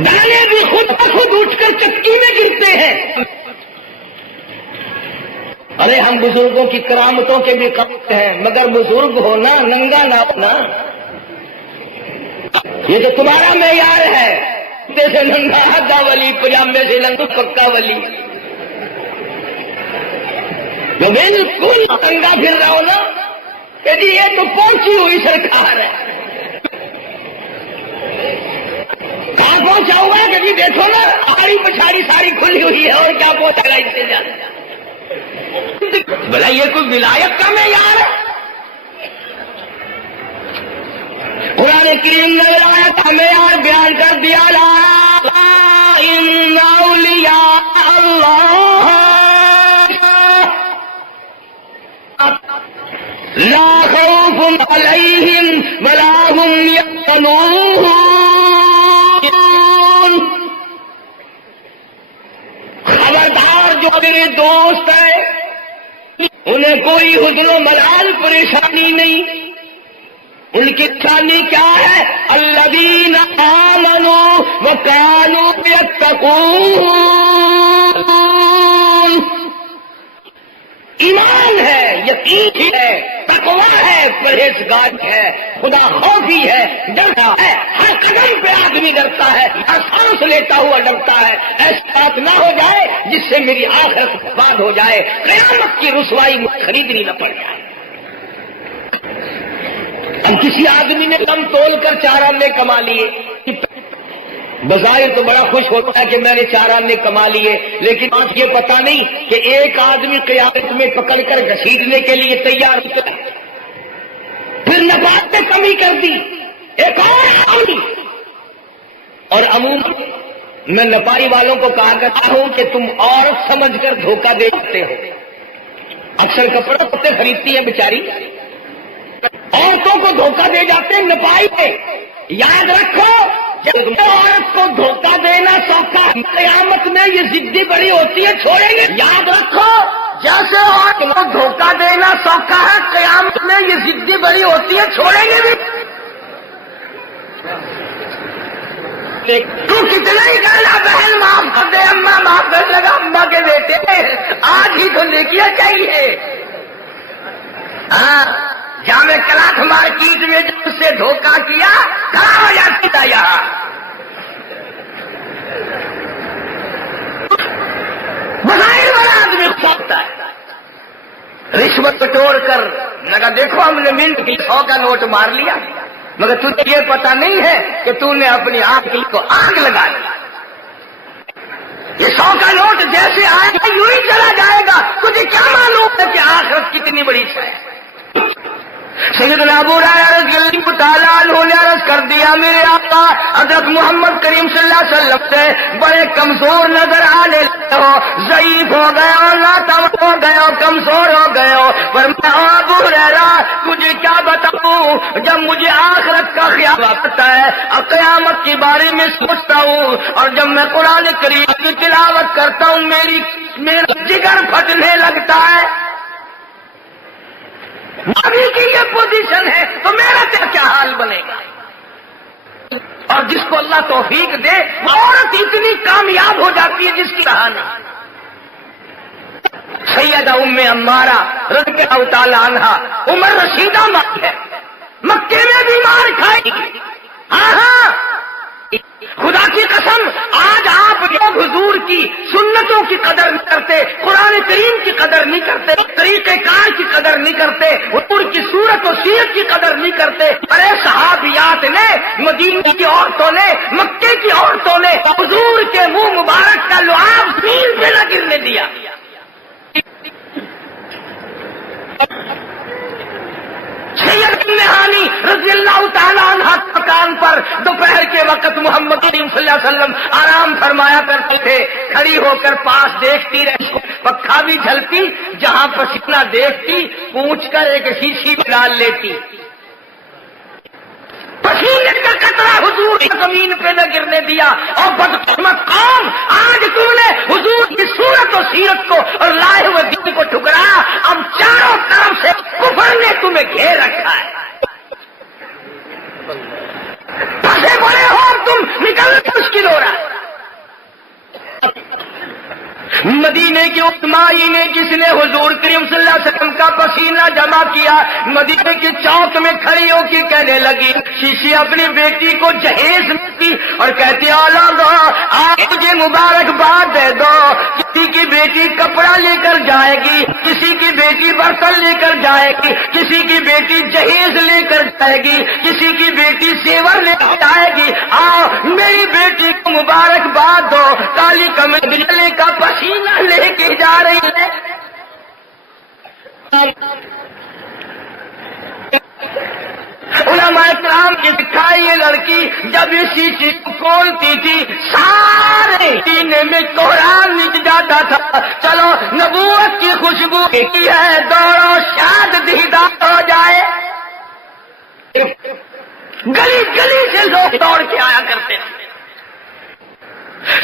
دانے بھی خود بخود اٹھ کر چکی میں گرتے ہیں۔ ارے ہم بزرگوں کی کرامتوں کے بھی قابل ہیں، مگر بزرگ ہونا ننگا نہ ہونا، یہ تو تمہارا معیار ہے، جیسے ننگا آدھا ولی، پجامے سے ننگا پکا ولی، جو بالکل ننگا پھر رہا ہو نا کہ جی یہ تو پہنچی ہوئی سرکار ہے، کہاں پہنچا ہوا ہے کہ جی دیکھو نا آڑی پچھاڑی ساری کھلی ہوئی ہے اور کیا پہنچا اس سے جانا، بھلا یہ کوئی ولایت کا معیار ہے؟ قرآن کریم نے آیت معیار بیان کر دیا، لا ان اولیاء اللہ لا خوف علیہم ولا هم یحزنون، خبردار جو میرے دوست ہیں انہیں کوئی حزن و ملال پریشانی نہیں، ان کی نشانی کیا ہے؟ الذین آمنوا وکانوا یتقون، ایمان ہے، یقین ہے، تقویٰ ہے، پرہیزگار ہے، خدا خوفی ہے، ڈرتا ہے، ہر قدم پہ آدمی ڈرتا ہے، ہر سانس لیتا ہوا ڈرتا ہے، ایسی بات نہ ہو جائے جس سے میری آخرت برباد ہو جائے، قیامت کی رسوائی مجھے خریدنی نہ پڑ جائے۔ اب کسی آدمی نے کم تول کر 4 آنے کما لیے، بظاہر تو بڑا خوش ہوتا ہے کہ میں نے 4 آنے کما لیے، لیکن آج یہ پتا نہیں کہ ایک آدمی قیامت میں پکڑ کر گھسیٹنے کے لیے تیار ہوتا ہے، پھر نفاذ میں کمی کر دی ایک اور آدمی۔ اور عموماً میں نپائی والوں کو کہا کرتا ہوں کہ تم عورت سمجھ کر دھوکہ دیتے ہو۔ اکثر کپڑے پتے خریدتی ہیں بیچاری، عورتوں کو دھوکہ دے جاتے ہیں نپائی میں۔ یاد رکھو جب عورت کو دھوکہ دینا سوکھا، قیامت میں یہ ضدی بڑی ہوتی ہے، چھوڑیں گے۔ یاد رکھو جیسے عورت کو دھوکہ دینا سوکھا ہے، قیامت میں یہ ضدی بڑی ہوتی ہے، چھوڑیں گے بھی۔ تو کتنا ہی کہنا بہن معاف کر دے، اماں معاف کر لگا، اماں کے بیٹے آج ہی تو لیکیا چاہیے۔ ہاں جامع کلاس مارکیٹ میں جب اس سے دھوکہ کیا کہاں ہو جاتی تھا یہاں۔ بظاہر والا آدمی سوچتا ہے، رشوت توڑ کر لگا دیکھو ہم نے منٹ کی 100 کا نوٹ مار لیا، مگر تجھے یہ پتا نہیں ہے کہ تو نے اپنی آنکھ کو آگ لگا لی۔ یہ 100 کا نوٹ جیسے آئے گا یوں ہی چلا جائے گا، تجھے کیا معلوم ہے کہ آخرت کتنی بڑی ہے۔ سیدنا ابو ہریرہ رضی اللہ تعالیٰ عنہ نے عرض کر دیا، میرے آقا حضرت محمد کریم صلی اللہ علیہ وسلم سے بڑے کمزور نظر آنے لگے ہو، ضعیف ہو گئے ہو، ناتوان ہو گئے ہو، کمزور ہو گئے ہو۔ فرمایا ابو ہریرہ تجھے کیا بتاؤں، جب مجھے آخرت کا خیال آتا ہے اور قیامت کے بارے میں سوچتا ہوں، اور جب میں قرآن کریم کی تلاوت کرتا ہوں میرا جگر پھٹنے لگتا ہے۔ نبی کی یہ پوزیشن ہے تو میرا کیا حال بنے گا؟ اور جس کو اللہ توفیق دے وہ عورت اتنی کامیاب ہو جاتی ہے جس کی کہانی سیدہ ام عمارہ رضی اللہ تعالیٰ عنہا عمر رشیدہ ماں ہے، مکے میں بھی مار کھائے گی۔ ہاں خدا کی قسم آج آپ لوگ حضور کی سنتوں کی قدر نہیں کرتے، قرآن کریم کی قدر نہیں کرتے، طریقہ کار کی قدر نہیں کرتے، حضور کی صورت و سیرت کی قدر نہیں کرتے۔ ارے صحابیات نے، مدینے کی عورتوں نے، مکے کی عورتوں نے حضور کے منہ مبارک کا لعاب زمین پہ نہ گرنے دیا۔ سید نہانی رضی اللہ تعالیٰ عنہ مکان پر دوپہر کے وقت محمد کریم صلی اللہ علیہ وسلم آرام فرمایا کرتے تھے، کھڑی ہو کر پاس دیکھتی رہتی، پکھا بھی جھلتی، جہاں پسینہ دیکھتی پونچھ کر ایک شیشی ڈال لیتی، پسینے کا قطرہ حضور زمین پہ نہ گرنے دیا۔ اور بدقسمت قوم، آج تم نے حضور کی صورت و سیرت کو اور لائے ہوئے دین کو ٹھکرایا، اب چاروں طرف سے کفر نے تمہیں گھیر رکھا ہے۔ پھنسے پڑے ہو تم، نکلنا مشکل ہو رہا ہے۔ مدینے کی عثمانی نے جس نے حضور کریم صلی اللہ علیہ وسلم کا پسینہ جمع کیا، مدینے کی چوک میں کھڑی ہو کے کہنے لگی، شیشی اپنی بیٹی کو جہیز کی اور کہتی آپ مجھے مبارکباد دے دو، کسی کی بیٹی کپڑا لے کر جائے گی، کسی کی بیٹی برتن لے کر جائے گی، کسی کی بیٹی جہیز لے کر جائے گی، کسی کی بیٹی زیور لے کر جائے گی، آؤ میری بیٹی کو مبارکباد دو، کالی کمر بجلی کا پسینہ لے کے جا رہی ہے۔ علماء کرام کی سکھائی یہ لڑکی جب اسی چیز کو کھولتی تھی سارے سینے میں کوہرام مٹ جاتا تھا۔ چلو نبوت کی خوشبو کی ہے، دوڑو شاد دیدار ہو جائے۔ گلی گلی سے لوگ دوڑ کے آیا کرتے تھے۔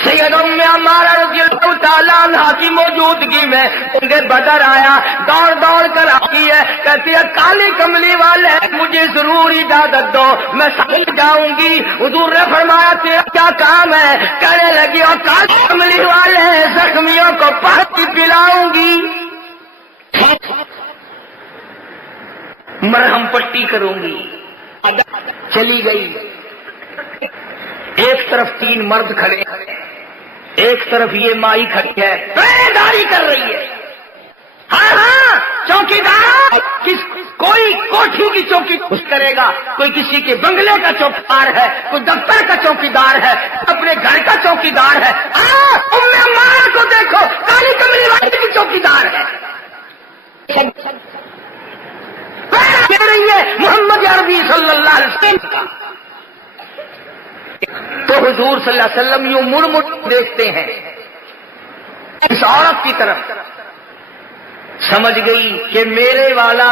سید ام عمارہ رضی اللہ تعالیٰ عنہ کی موجودگی میں انہیں بدر آیا، دوڑ دوڑ کر آئی ہے، کہتی ہے کالی کملی والے مجھے ضرور اجازت دو، میں سمجھ جاؤں گی۔ حضور نے فرمایا تیرا کیا کام ہے؟ کہنے لگی اور کالی کملی والے زخمیوں کو پانی پلاؤں گی، مرہم پٹی کروں گی۔ چلی گئی، ایک طرف 3 مرد کھڑے، ایک طرف یہ مائی کھڑی ہے، داری کر رہی ہے۔ ہاں چوکیدار کس کوئی کوٹھی کی چوکی کرے گا، کوئی کسی کے بنگلے کا چوکیدار ہے، کوئی دفتر کا چوکیدار ہے، اپنے گھر کا چوکیدار ہے۔ ام عمارہ کو دیکھو، کالی کملی والے کی چوکیدار ہے، رہی ہے محمد عربی صلی اللہ علیہ وسلم کا۔ تو حضور صلی اللہ علیہ وسلم یوں مڑ مڑ دیکھتے ہیں اس عورت کی طرف، سمجھ گئی کہ میرے والا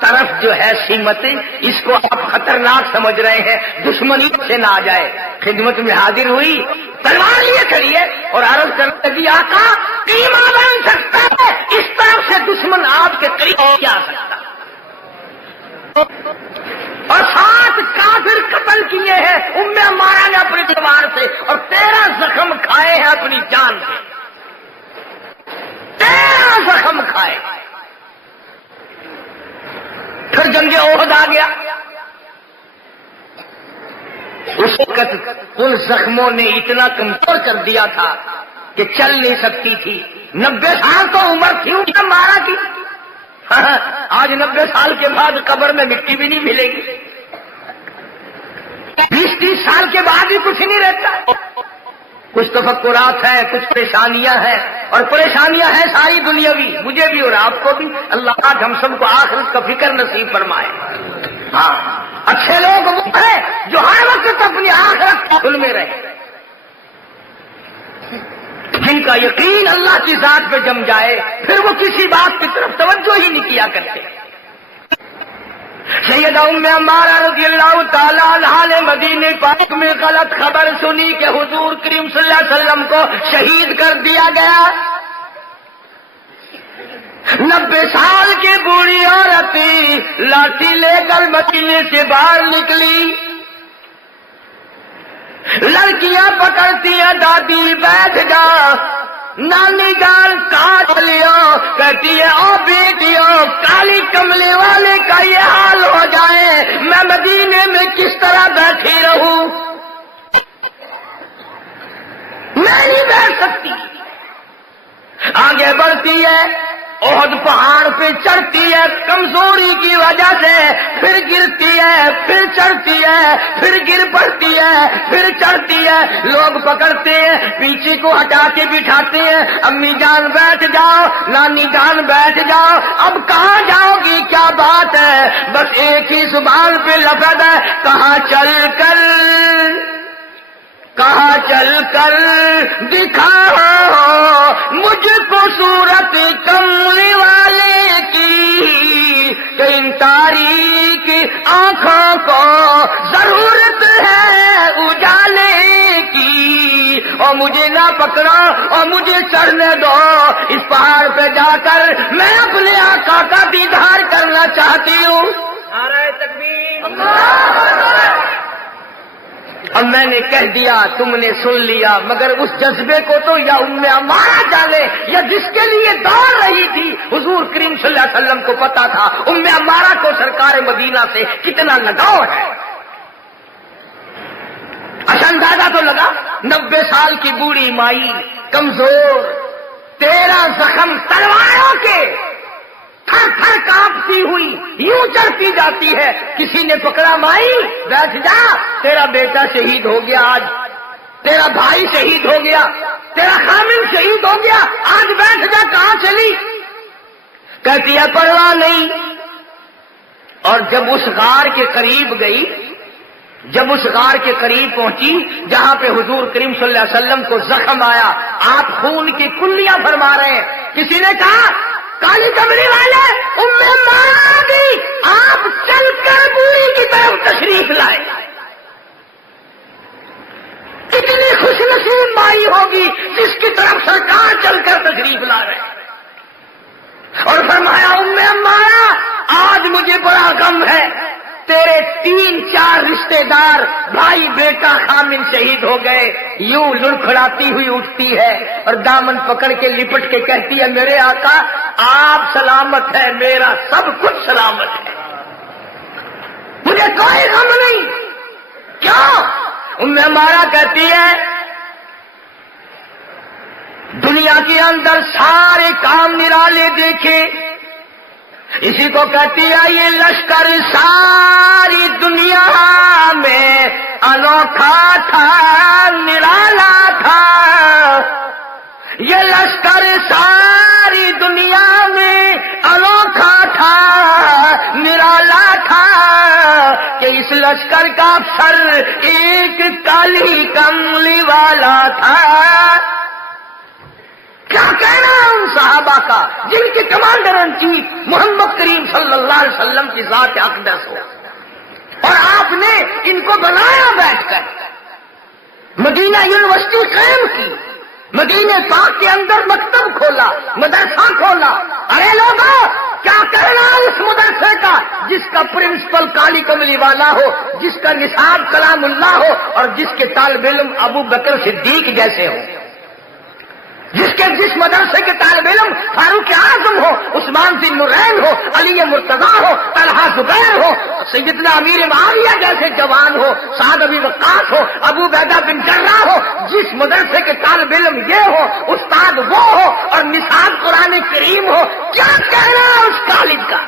طرف جو ہے سمت، اس کو آپ خطرناک سمجھ رہے ہیں، دشمنی سے نہ آ جائے۔ خدمت میں حاضر ہوئی، تلوار لیے کھڑی ہے اور عرض کرنے لگی آقا قیمہ بن سکتا ہے، اس طرف سے دشمن آپ کے قریب کیا آ سکتا، اور 7 کافر قتل کیے ہیں ام عمارہ نے اپنی تلوار سے، اور 13 زخم کھائے ہیں اپنی جان سے، 13 زخم کھائے۔ پھر جنگ احد آ گیا، اس وقت ان زخموں نے اتنا کمزور کر دیا تھا کہ چل نہیں سکتی تھی۔ 90 سال تو عمر تھی ام عمارہ کی، آج 90 سال کے بعد قبر میں مٹی بھی نہیں ملے گی، 20-30 سال کے بعد بھی کچھ نہیں رہتا۔ کچھ تفکرات ہیں، کچھ پریشانیاں ہیں، اور پریشانیاں ہیں ساری دنیاوی، مجھے بھی اور آپ کو بھی۔ اللہ آج ہم سب کو آخرت کا فکر نصیب فرمائے۔ ہاں، اچھے لوگ وہ ہیں جو ہر وقت اپنی آخرت کے دل میں رہے، جن کا یقین اللہ کی ذات پہ جم جائے، پھر وہ کسی بات کی طرف توجہ ہی نہیں کیا کرتے۔ سیدہ ام عمارہ رضی اللہ تعالی عنہا نے مدینے پاک میں غلط خبر سنی کہ حضور کریم صلی اللہ علیہ وسلم کو شہید کر دیا گیا۔ 90 سال کی بوڑھی عورت لاٹھی لے کر مدینے سے باہر نکلی، لڑکیاں پکڑتی ہیں دادی بیٹھ جا، نانی جان کاٹ لیا، کہتی ہے او بیٹیوں کالی کملے والے کا یہ حال ہو جائے میں مدینے میں کس طرح بیٹھی رہوں، میں نہیں بیٹھ سکتی۔ آگے بڑھتی ہے، احد پہاڑ پہ چڑھتی ہے کمزوری کی وجہ سے، پھر گرتی ہے، پھر چڑھتی ہے، پھر گر پڑتی ہے، پھر چڑھتی ہے، لوگ پکڑتے ہیں، پیچھے کو ہٹا کے بٹھاتے ہیں، امی جان بیٹھ جاؤ، نانی جان بیٹھ جاؤ، اب کہاں جاؤ گی، کیا بات ہے، بس ایک ہی زبان پہ لفظ ہے، کہاں چل کر دکھاؤ مجھ کو صورت کملی والے کی، کہ ان تاریک آنکھوں کو ضرورت ہے اجالے کی، اور مجھے نہ پکڑو اور مجھے چڑھنے دو، اس پہاڑ پہ جا کر میں اپنے آقا کا دیدار کرنا چاہتی ہوں۔ نعرہ تکبیر! اب میں نے کہہ دیا، تم نے سن لیا، مگر اس جذبے کو تو یا ام عمارہ جانے یا جس کے لیے دوڑ رہی تھی حضور کریم صلی اللہ علیہ وسلم کو پتا تھا ام عمارہ کو سرکار مدینہ سے کتنا لگاؤ ہے۔ اچھا اندازہ تو لگا، 90 سال کی بوڑھی مائی، کمزور، 13 زخم تلواروں کے، تھر تھر کانپتی ہوئی یوں چڑھتی جاتی ہے۔ کسی نے پکڑا، مائی بیٹھ جا، تیرا بیٹا شہید ہو گیا آج، تیرا بھائی شہید ہو گیا، تیرا خامن شہید ہو گیا، آج بیٹھ جا، کہاں چلی؟ کہتی ہے پرواہ نہیں۔ اور جب اس غار کے قریب گئی، جب اس غار کے قریب پہنچی جہاں پہ حضور کریم صلی اللہ علیہ وسلم کو زخم آیا، آپ خون کی کلیاں فرما رہے ہیں، کسی نے کہا کالی کملی والے ام عمارہ آ گئی، آپ چل کر بوڑھی کی طرف تشریف لائے۔ کتنی خوش نصیب مائی ہوگی جس کی طرف سرکار چل کر تشریف لا رہے، اور فرمایا ام عمارہ آج مجھے بڑا غم ہے، تیرے 3-4 رشتے دار بھائی بیٹا خامن شہید ہو گئے۔ یوں لڑکھڑاتی ہوئی اٹھتی ہے اور دامن پکڑ کے لپٹ کے کہتی ہے میرے آقا آپ سلامت ہے، میرا سب کچھ سلامت ہے، مجھے کوئی غم نہیں۔ کیوں؟ ام عمارہ کہتی ہے دنیا کے اندر سارے کام نرالے دیکھے، اسی کو کہتی ہے یہ لشکر ساری دنیا میں انوکھا تھا نرالا تھا، یہ لشکر ساری دنیا میں انوکھا تھا نرالا تھا، کہ اس لشکر کا افسر ایک کالی کملی والا تھا۔ کیا کہنا ان صحابہ کا جن کے کمانڈر ان چیف محمد کریم صلی اللہ علیہ وسلم کی ذات اقدس ہو، اور آپ نے ان کو بنایا بیٹھ کر، مدینہ یونیورسٹی قائم کی، مدینہ پاک کے اندر مکتب کھولا، مدرسہ کھولا۔ ارے لوگوں، کیا کہنا اس مدرسے کا جس کا پرنسپل کالی کملی والا ہو، جس کا نصاب کلام اللہ ہو، اور جس کے طالب علم ابو بکر صدیق جیسے ہوں، جس مدرسے کے طالب علم فاروق اعظم ہو، عثمان ذی النورین ہو، علی مرتضیٰ ہو، طلحہ زبیر ہو، سیدنا امیر معاویہ جیسے جوان ہو، سعد ابی وقاص ہو، ابو عبیدہ بن جراح ہو، جس مدرسے کے طالب علم یہ ہو، استاد وہ ہو، اور نصاب قرآن کریم ہو، کیا کہنا ہے اس کالج کا؟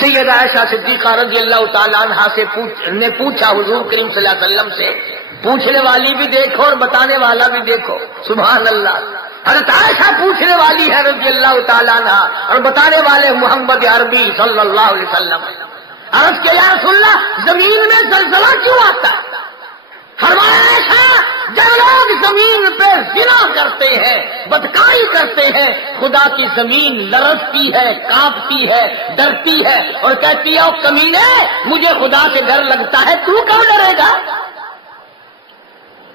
سیدہ عائشہ صدیقہ رضی اللہ تعالیٰ عنہا سے نے پوچھا حضور کریم صلی اللہ علیہ وسلم سے، پوچھنے والی بھی دیکھو اور بتانے والا بھی دیکھو، سبحان اللہ۔ حضرت عائشہ پوچھنے والی ہے رضی اللہ تعالیٰ عنہ، اور بتانے والے محمد عربی صلی اللہ علیہ وسلم۔ عرض کیا یا رسول اللہ، زمین میں زلزلہ کیوں آتا ہے؟ فرمایا عائشہ، جب لوگ زمین پہ زنا کرتے ہیں، بدکاری کرتے ہیں، خدا کی زمین لرزتی ہے، کانپتی ہے، ڈرتی ہے، اور کہتی ہے او کمینے، مجھے خدا سے ڈر لگتا ہے، تو کب ڈرے گا؟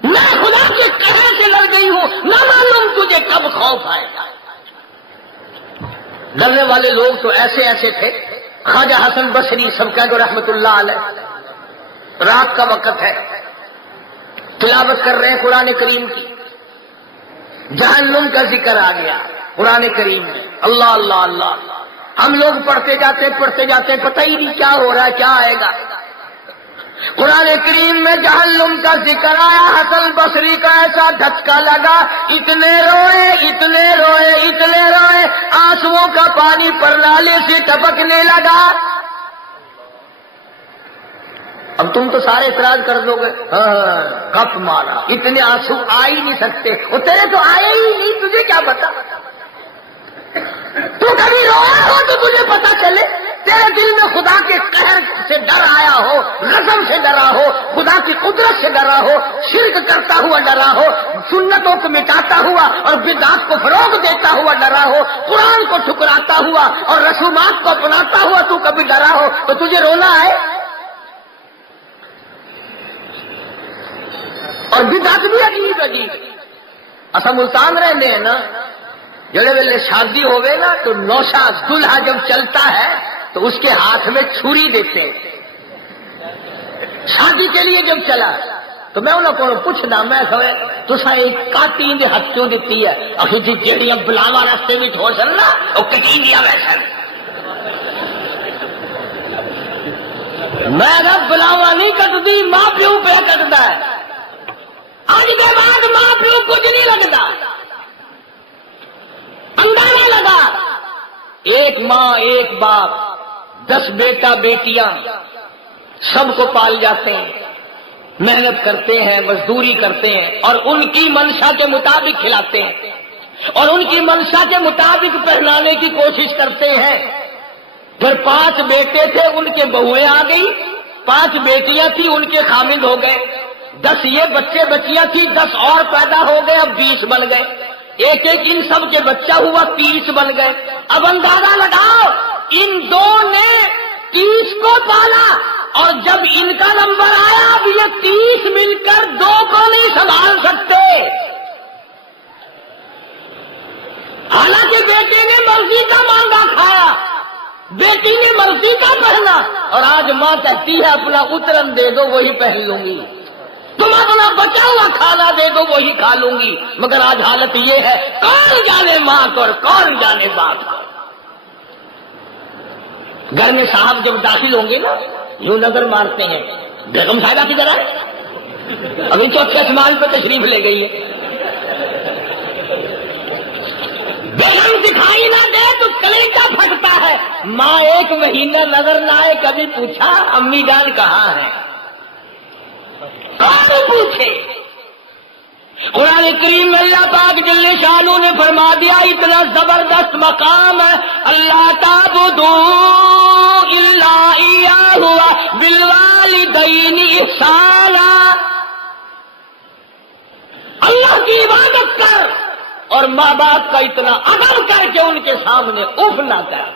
میں خدا کے قہر سے ڈر گئی ہوں، نہ معلوم تجھے کب خوف آئے گا۔ ڈرنے والے لوگ تو ایسے ایسے تھے۔ خواجہ حسن بصری سب کہہ دو رحمت اللہ علیہ، رات کا وقت ہے، تلاوت کر رہے ہیں قرآن کریم کی، جہنم کا ذکر آ گیا قرآن کریم میں، اللہ اللہ اللہ، ہم لوگ پڑھتے جاتے پتہ ہی نہیں کیا ہو رہا ہے، کیا آئے گا۔ قرآن کریم میں جہنم کا ذکر آیا، حسن بصری کا ایسا دھچکا لگا، اتنے روئے، آنسوؤں کا پانی پرنالے سے ٹپکنے لگا۔ اب تم تو سارے اعتراض کر دو گے، کپ مارا، اتنے آنسو آ ہی نہیں سکتے، وہ تیرے تو آئے ہی نہیں، تجھے کیا پتا؟ تو کبھی رویا ہو تو تجھے پتا چلے، تیرے دل میں خدا کے قہر سے ڈر آیا ہو، غضب سے ڈرا ہو، خدا کی قدرت سے ڈرا ہو، شرک کرتا ہوا ڈرا ہو، سنتوں کو مٹاتا ہوا اور بدعات کو فروغ دیتا ہوا ڈرا ہو، قرآن کو ٹھکراتا ہوا اور رسومات کو اپناتا ہوا تو کبھی ڈرا ہو تو تجھے رونا ہے؟ اور بدعت بھی عجیب اصا ملتان رہتے ہیں نا، جڑے ویلے شادی ہوئے نا تو نوشا دلہا جب چلتا ہے تو اس کے ہاتھ میں چھری دیتے ہیں، شادی کے لیے جب چلا تو میں انہوں کو پوچھنا، میں کہے تسا ایک کاٹی دے ہاتھ کیوں دیتی ہے؟ اخی جی جیڑیاں بلاواں راستے میں ہو سن نا وہ کٹی دیا ویسے، میں نہ بلاواں نہیں کٹتی، ماں پیو پہ کٹتا ہے، آج کے بعد ماں پیو کچھ نہیں لگتا، اندازہ لگا، ایک ماں ایک باپ 10 بیٹا بیٹیاں سب کو پال جاتے ہیں، محنت کرتے ہیں، مزدوری کرتے ہیں، اور ان کی منشا کے مطابق کھلاتے ہیں، اور ان کی منشا کے مطابق پہنانے کی کوشش کرتے ہیں۔ پھر 5 بیٹے تھے، ان کے بہویں آ گئی، 5 بیٹیاں تھیں، ان کے خامند ہو گئے، 10 یہ بچے بچیاں تھیں، 10 اور پیدا ہو گئے، اب 20 بن گئے، ایک ایک ان سب کے بچہ ہوا، 30 بن گئے۔ اب اندازہ لگاؤ، ان 2 نے 30 کو پالا، اور جب ان کا نمبر آیا اب یہ 30 مل کر 2 کو نہیں سنبھال سکتے، حالانکہ بیٹے نے مرضی کا مانگا کھایا، بیٹی نے مرضی کا پہنا، اور آج ماں کہتی ہے اپنا اترن دے دو وہی پہن لوں گی، تم اپنا بچا ہوا کھانا دے دو وہی کھا لوں گی۔ مگر آج حالت یہ ہے، کون جانے ماں کو اور کون جانے باپ کو۔ گھر میں صاحب جب داخل ہوں گے نا، یوں نظر مارتے ہیں، بیگم صاحبہ کی طرح ابھی چوتھے اسمان پہ تشریف لے گئی ہے، بے علم دکھائی نہ دے تو کلیجہ پھٹتا ہے. ماں ایک مہینہ نظر نہ آئے کبھی پوچھا امی جان کہاں ہے؟ کون پوچھے؟ قرآن کریم میں اللہ پاک جل شانہ نے فرما دیا اتنا زبردست مقام ہے اللہ تعبدوا الا ایہ بالوالدین احسانا. اللہ کی عبادت کر اور ماں باپ کا اتنا ادب کر کے ان کے سامنے اف نہ کر.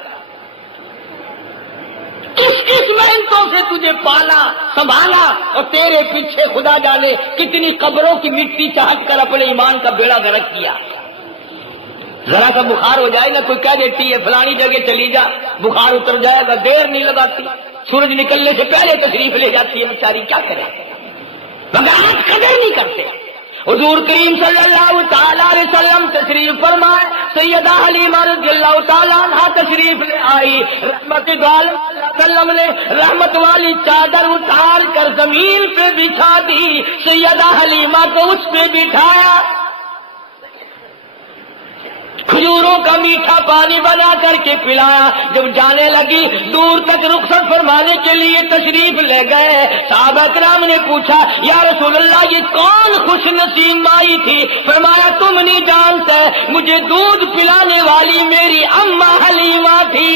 کس محنتوں سے تجھے پالا سنبھالا اور تیرے پیچھے خدا جانے کتنی قبروں کی مٹی چاہت کر اپنے ایمان کا بیڑا غرق کیا. ذرا سا بخار ہو جائے نا کوئی کہہ دیتی ہے فلانی جگہ چلی جا بخار اتر جائے گا دیر نہیں لگاتی سورج نکلنے سے پہلے تشریف لے جاتی ہے بیچاری کیا کرے مگر آج قدر نہیں کرتے. حضور کریم صلی اللہ تعالی علیہ وسلم تشریف فرمائے سیدہ حلیمہ رضی اللہ تعالیٰ عنہ تشریف لے آئی رحمت وسلم نے رحمت والی چادر اتار کر زمین پہ بچھا دی سیدہ حلیمہ کو اس پہ بٹھایا کھجوروں کا میٹھا پانی بنا کر کے پلایا. جب جانے لگی دور تک رخصت فرمانے کے لیے تشریف لے گئے. صحابہ کرام نے پوچھا یا رسول اللہ یہ کون خوش نصیب مائی تھی؟ فرمایا تم نہیں جانتے مجھے دودھ پلانے والی میری اماں حلیمہ تھی.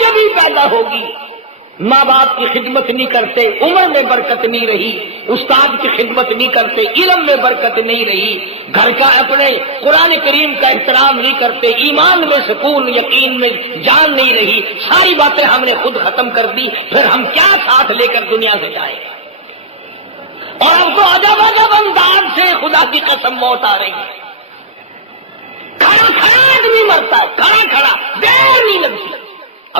جب ہی پیدا ہوگی ماں باپ کی خدمت نہیں کرتے عمر میں برکت نہیں رہی استاد کی خدمت نہیں کرتے علم میں برکت نہیں رہی گھر کا اپنے قرآن کریم کا احترام نہیں کرتے ایمان میں سکون یقین میں جان نہیں رہی ساری باتیں ہم نے خود ختم کر دی پھر ہم کیا ساتھ لے کر دنیا سے جائیں. اور ہم کو عجب عجب انداز سے خدا کی قسم موت آ رہی ہے. کھڑا کھڑا آدمی مرتا ہے کھڑا کھڑا دیر نہیں لگتی.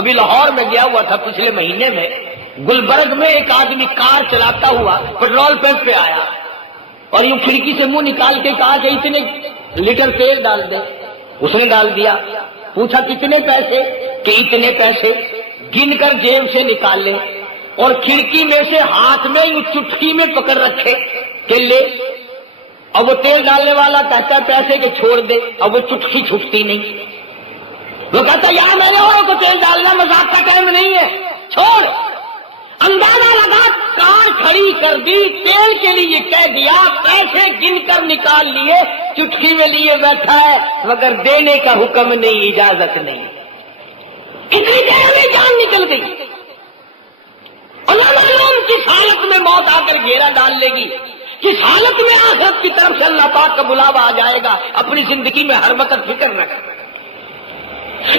ابھی لاہور میں گیا ہوا تھا پچھلے مہینے میں گلبرگ میں ایک آدمی کار چلاتا ہوا پیٹرول پمپ پہ آیا اور یوں کھڑکی سے منہ نکال کے کہا کہ اتنے لیٹر تیل ڈال دے. اس نے ڈال دیا. پوچھا کتنے پیسے؟ کہ اتنے پیسے. گن کر جیب سے نکال لے اور کھڑکی میں سے ہاتھ میں یوں چٹکی میں پکڑ رکھے کہ لے. اب وہ تیل ڈالنے والا کہتا ہے پیسے کہ چھوڑ دے. اب وہ چٹکی چھٹتی نہیں. وہ کہتا یار میں نے اور کو تیل ڈالنا مذاق کا ٹائم نہیں ہے چھوڑ. اندازہ لگا کار کھڑی کر دی تیل کے لیے کہہ دیا پیسے گن کر نکال لیے چٹکی میں لیے بیٹھا ہے مگر دینے کا حکم نہیں اجازت نہیں. اتنی دیر میں جان نکل گئی. اللہ معلوم کس حالت میں موت آ کر گھیرا ڈال لے گی کس حالت میں آخرت کی طرف سے اللہ پاک کا بلاوا آ جائے گا. اپنی زندگی میں ہر وقت فکر رکھ.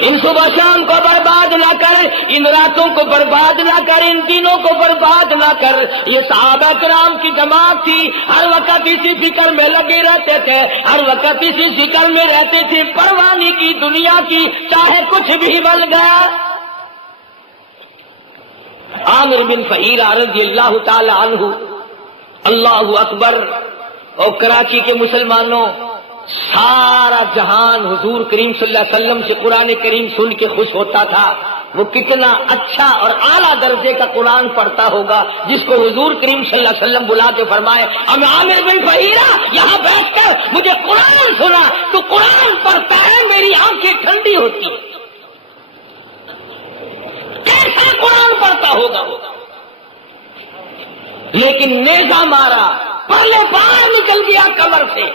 ان صبح شام کو برباد نہ کر ان راتوں کو برباد نہ کر ان دنوں کو برباد نہ کر. یہ صحابہ کرام کی جماعت تھی ہر وقت اسی فکر میں لگے رہتے تھے ہر وقت اسی فکر میں رہتے تھے پروانی کی دنیا کی چاہے کچھ بھی بن گیا. عامر بن فہیرہ رضی اللہ تعالی عنہ اللہ اکبر. اور کراچی کے مسلمانوں سارا جہان حضور کریم صلی اللہ علیہ وسلم سے قرآن کریم سن کے خوش ہوتا تھا. وہ کتنا اچھا اور اعلیٰ درجے کا قرآن پڑھتا ہوگا جس کو حضور کریم صلی اللہ علیہ وسلم بلا کے فرمائے اب عامر بن فہیرہ یہاں بیٹھ کر مجھے قرآن سنا تو قرآن پڑھتا ہے میری آنکھیں ٹھنڈی ہوتی ہیں. کیسا قرآن پڑھتا ہوگا وہ. لیکن نیزہ مارا پہلے باہر نکل گیا کمر سے.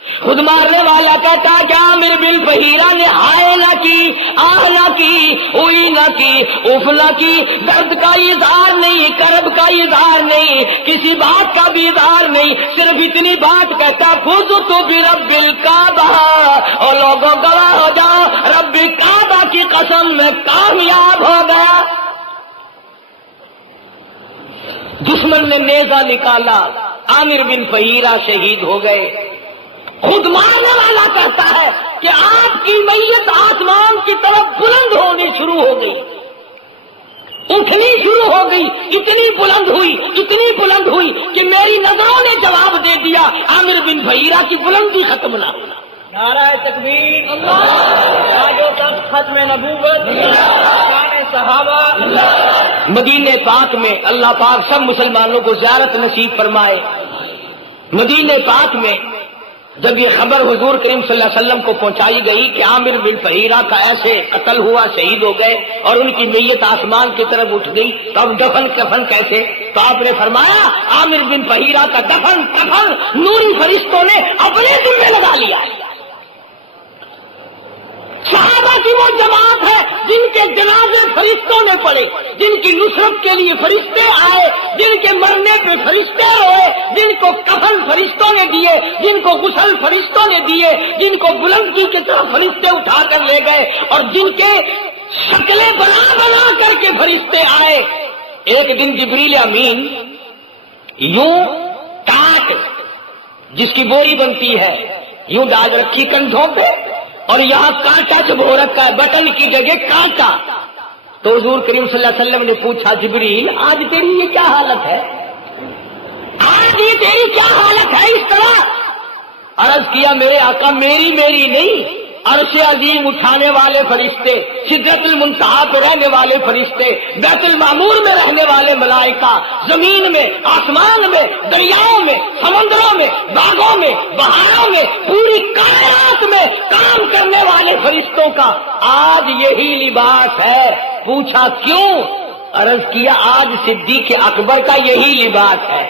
خود مارنے والا کہتا کہ عامر بن فہیرہ نے ہائے نہ کی آہ نہ کی ہوئی نہ کی اف نہ کی درد کا اظہار نہیں کرب کا اظہار نہیں کسی بات کا بھی اظہار نہیں صرف اتنی بات کہتا فزت برب الکعبہ اور لوگوں گواہ ہو جاؤ رب کعبہ کی قسم میں کامیاب ہو گیا. دشمن نے نیزہ نکالا عامر بن فہیرہ شہید ہو گئے. خود مارنے والا کہتا ہے کہ آپ کی میت آسمان کی طرف بلند ہونی شروع ہو گئی اٹھنی شروع ہو گئی اتنی بلند ہوئی کہ میری نظروں نے جواب دے دیا عامر بن فہیرہ کی بلندی ختم نہ. نعرہ تکبیر اللہ ختم نبوت شان صحابہ. مدینے پاک میں اللہ پاک سب مسلمانوں کو زیارت نصیب فرمائے. مدینے پاک میں جب یہ خبر حضور کریم صلی اللہ علیہ وسلم کو پہنچائی گئی کہ عامر بن فہیرہ کا ایسے قتل ہوا، شہید ہو گئے اور ان کی میت آسمان کی طرف اٹھ گئی، تو اب دفن کفن کیسے؟ تو آپ نے فرمایا عامر بن فہیرہ کا دفن کفن نوری فرشتوں نے اپنے ذمہ لگا لیا ہے۔ صحابہ کی وہ جماعت ہے جن کے جنازے فرشتوں نے پڑے، جن کی نصرت کے لیے فرشتے آئے، جن کے مرنے پہ فرشتے روئے، جن کو کفن فرشتوں نے دیے، جن کو غسل فرشتوں نے دیے، جن کو بلندی کی طرف فرشتے اٹھا کر لے گئے، اور جن کے شکلیں بنا بنا کر کے فرشتے آئے۔ ایک دن جبریل امین یوں کاٹ جس کی بوری بنتی ہے یوں ڈال رکھی کندھوں پہ، اور یہاں کانٹا چبھو رکھا ہے، بٹن کی جگہ کانٹا۔ تو حضور کریم صلی اللہ علیہ وسلم نے پوچھا جبریل آج تیری یہ کیا حالت ہے؟ آج یہ تیری کیا حالت ہے اس طرح؟ عرض کیا میرے آقا میری نہیں، عرش عظیم اٹھانے والے فرشتے، سدرۃ المنتہا پہ رہنے والے فرشتے، بیت المعمور میں رہنے والے ملائکہ، زمین میں، آسمان میں، دریاؤں میں، سمندروں میں، باغوں میں، بہاروں میں، پوری کائنات میں کام کرنے والے فرشتوں کا آج یہی لباس ہے۔ پوچھا کیوں؟ عرض کیا آج صدیق اکبر کا یہی لباس ہے۔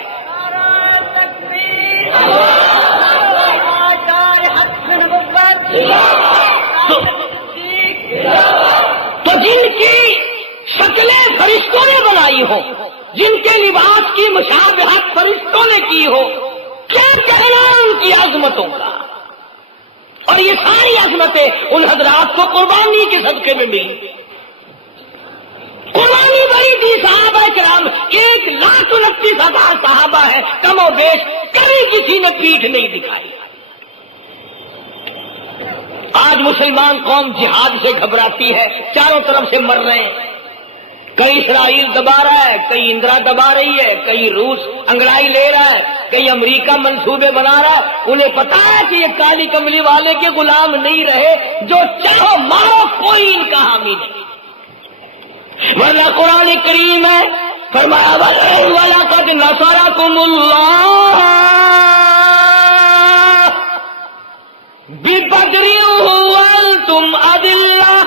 تو جن کی شکلیں فرشتوں نے بنائی ہو، جن کے لباس کی مشابہت فرشتوں نے کی ہو، کیا کہنا ان کی عظمتوں کا؟ اور یہ ساری عظمتیں ان حضرات کو قربانی کے صدقے میں ملی۔ قربانی بڑی تھی صحابہ کرام، 1,29,000 صحابہ ہے، کم و بیش، کبھی کسی نے پیٹھ نہیں دکھائی۔ آج مسلمان قوم جہاد سے گھبراتی ہے، چاروں طرف سے مر رہے ہیں، کئی اسرائیل دبا رہا ہے، کئی اندرا دبا رہی ہے، کئی روس انگڑائی لے رہا ہے، کئی امریکہ منصوبے بنا رہا ہے۔ انہیں پتا ہے کہ یہ کالی کملی والے کے غلام نہیں رہے، جو چاہو مارو کوئی ان کا حامی نہیں، ورنہ قرآن کریم ہے فرمایا وَلَقَدْ نَصَرَكُمُ اللَّهُ بِبَدْرٍ وَأَنْتُمْ أَذِلَّةٌ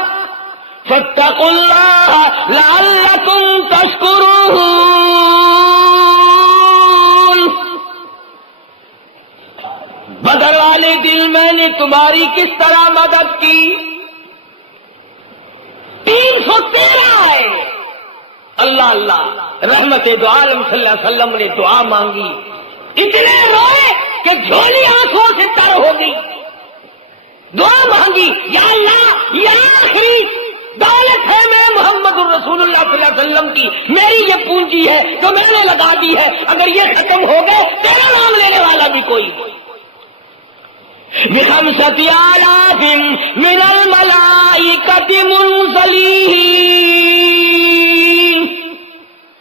فَاتَّقُوا اللَّهَ لَعَلَّكُمْ تَشْكُرُونَ۔ بدر والے دن میں نے تمہاری کس طرح مدد کی؟ 313 ہے۔ اللہ اللہ، رحمت دو عالم صلی اللہ علیہ وسلم نے دعا مانگی، اتنے روئے کہ جھولی آنکھوں سے تر ہو گئی۔ دعا مانگی یا اللہ یہ آخری دولت ہے میں محمد الرسول اللہ صلی اللہ علیہ وسلم کی، میری یہ پونجی ہے جو میں نے لگا دی ہے، اگر یہ ختم ہو گئے تیرا نام لینے والا بھی کوئی نہیں۔ بِخَمْسَةِ آلَافٍ مِّنَ الْمَلَائِكَةِ مُنزَلِينَ،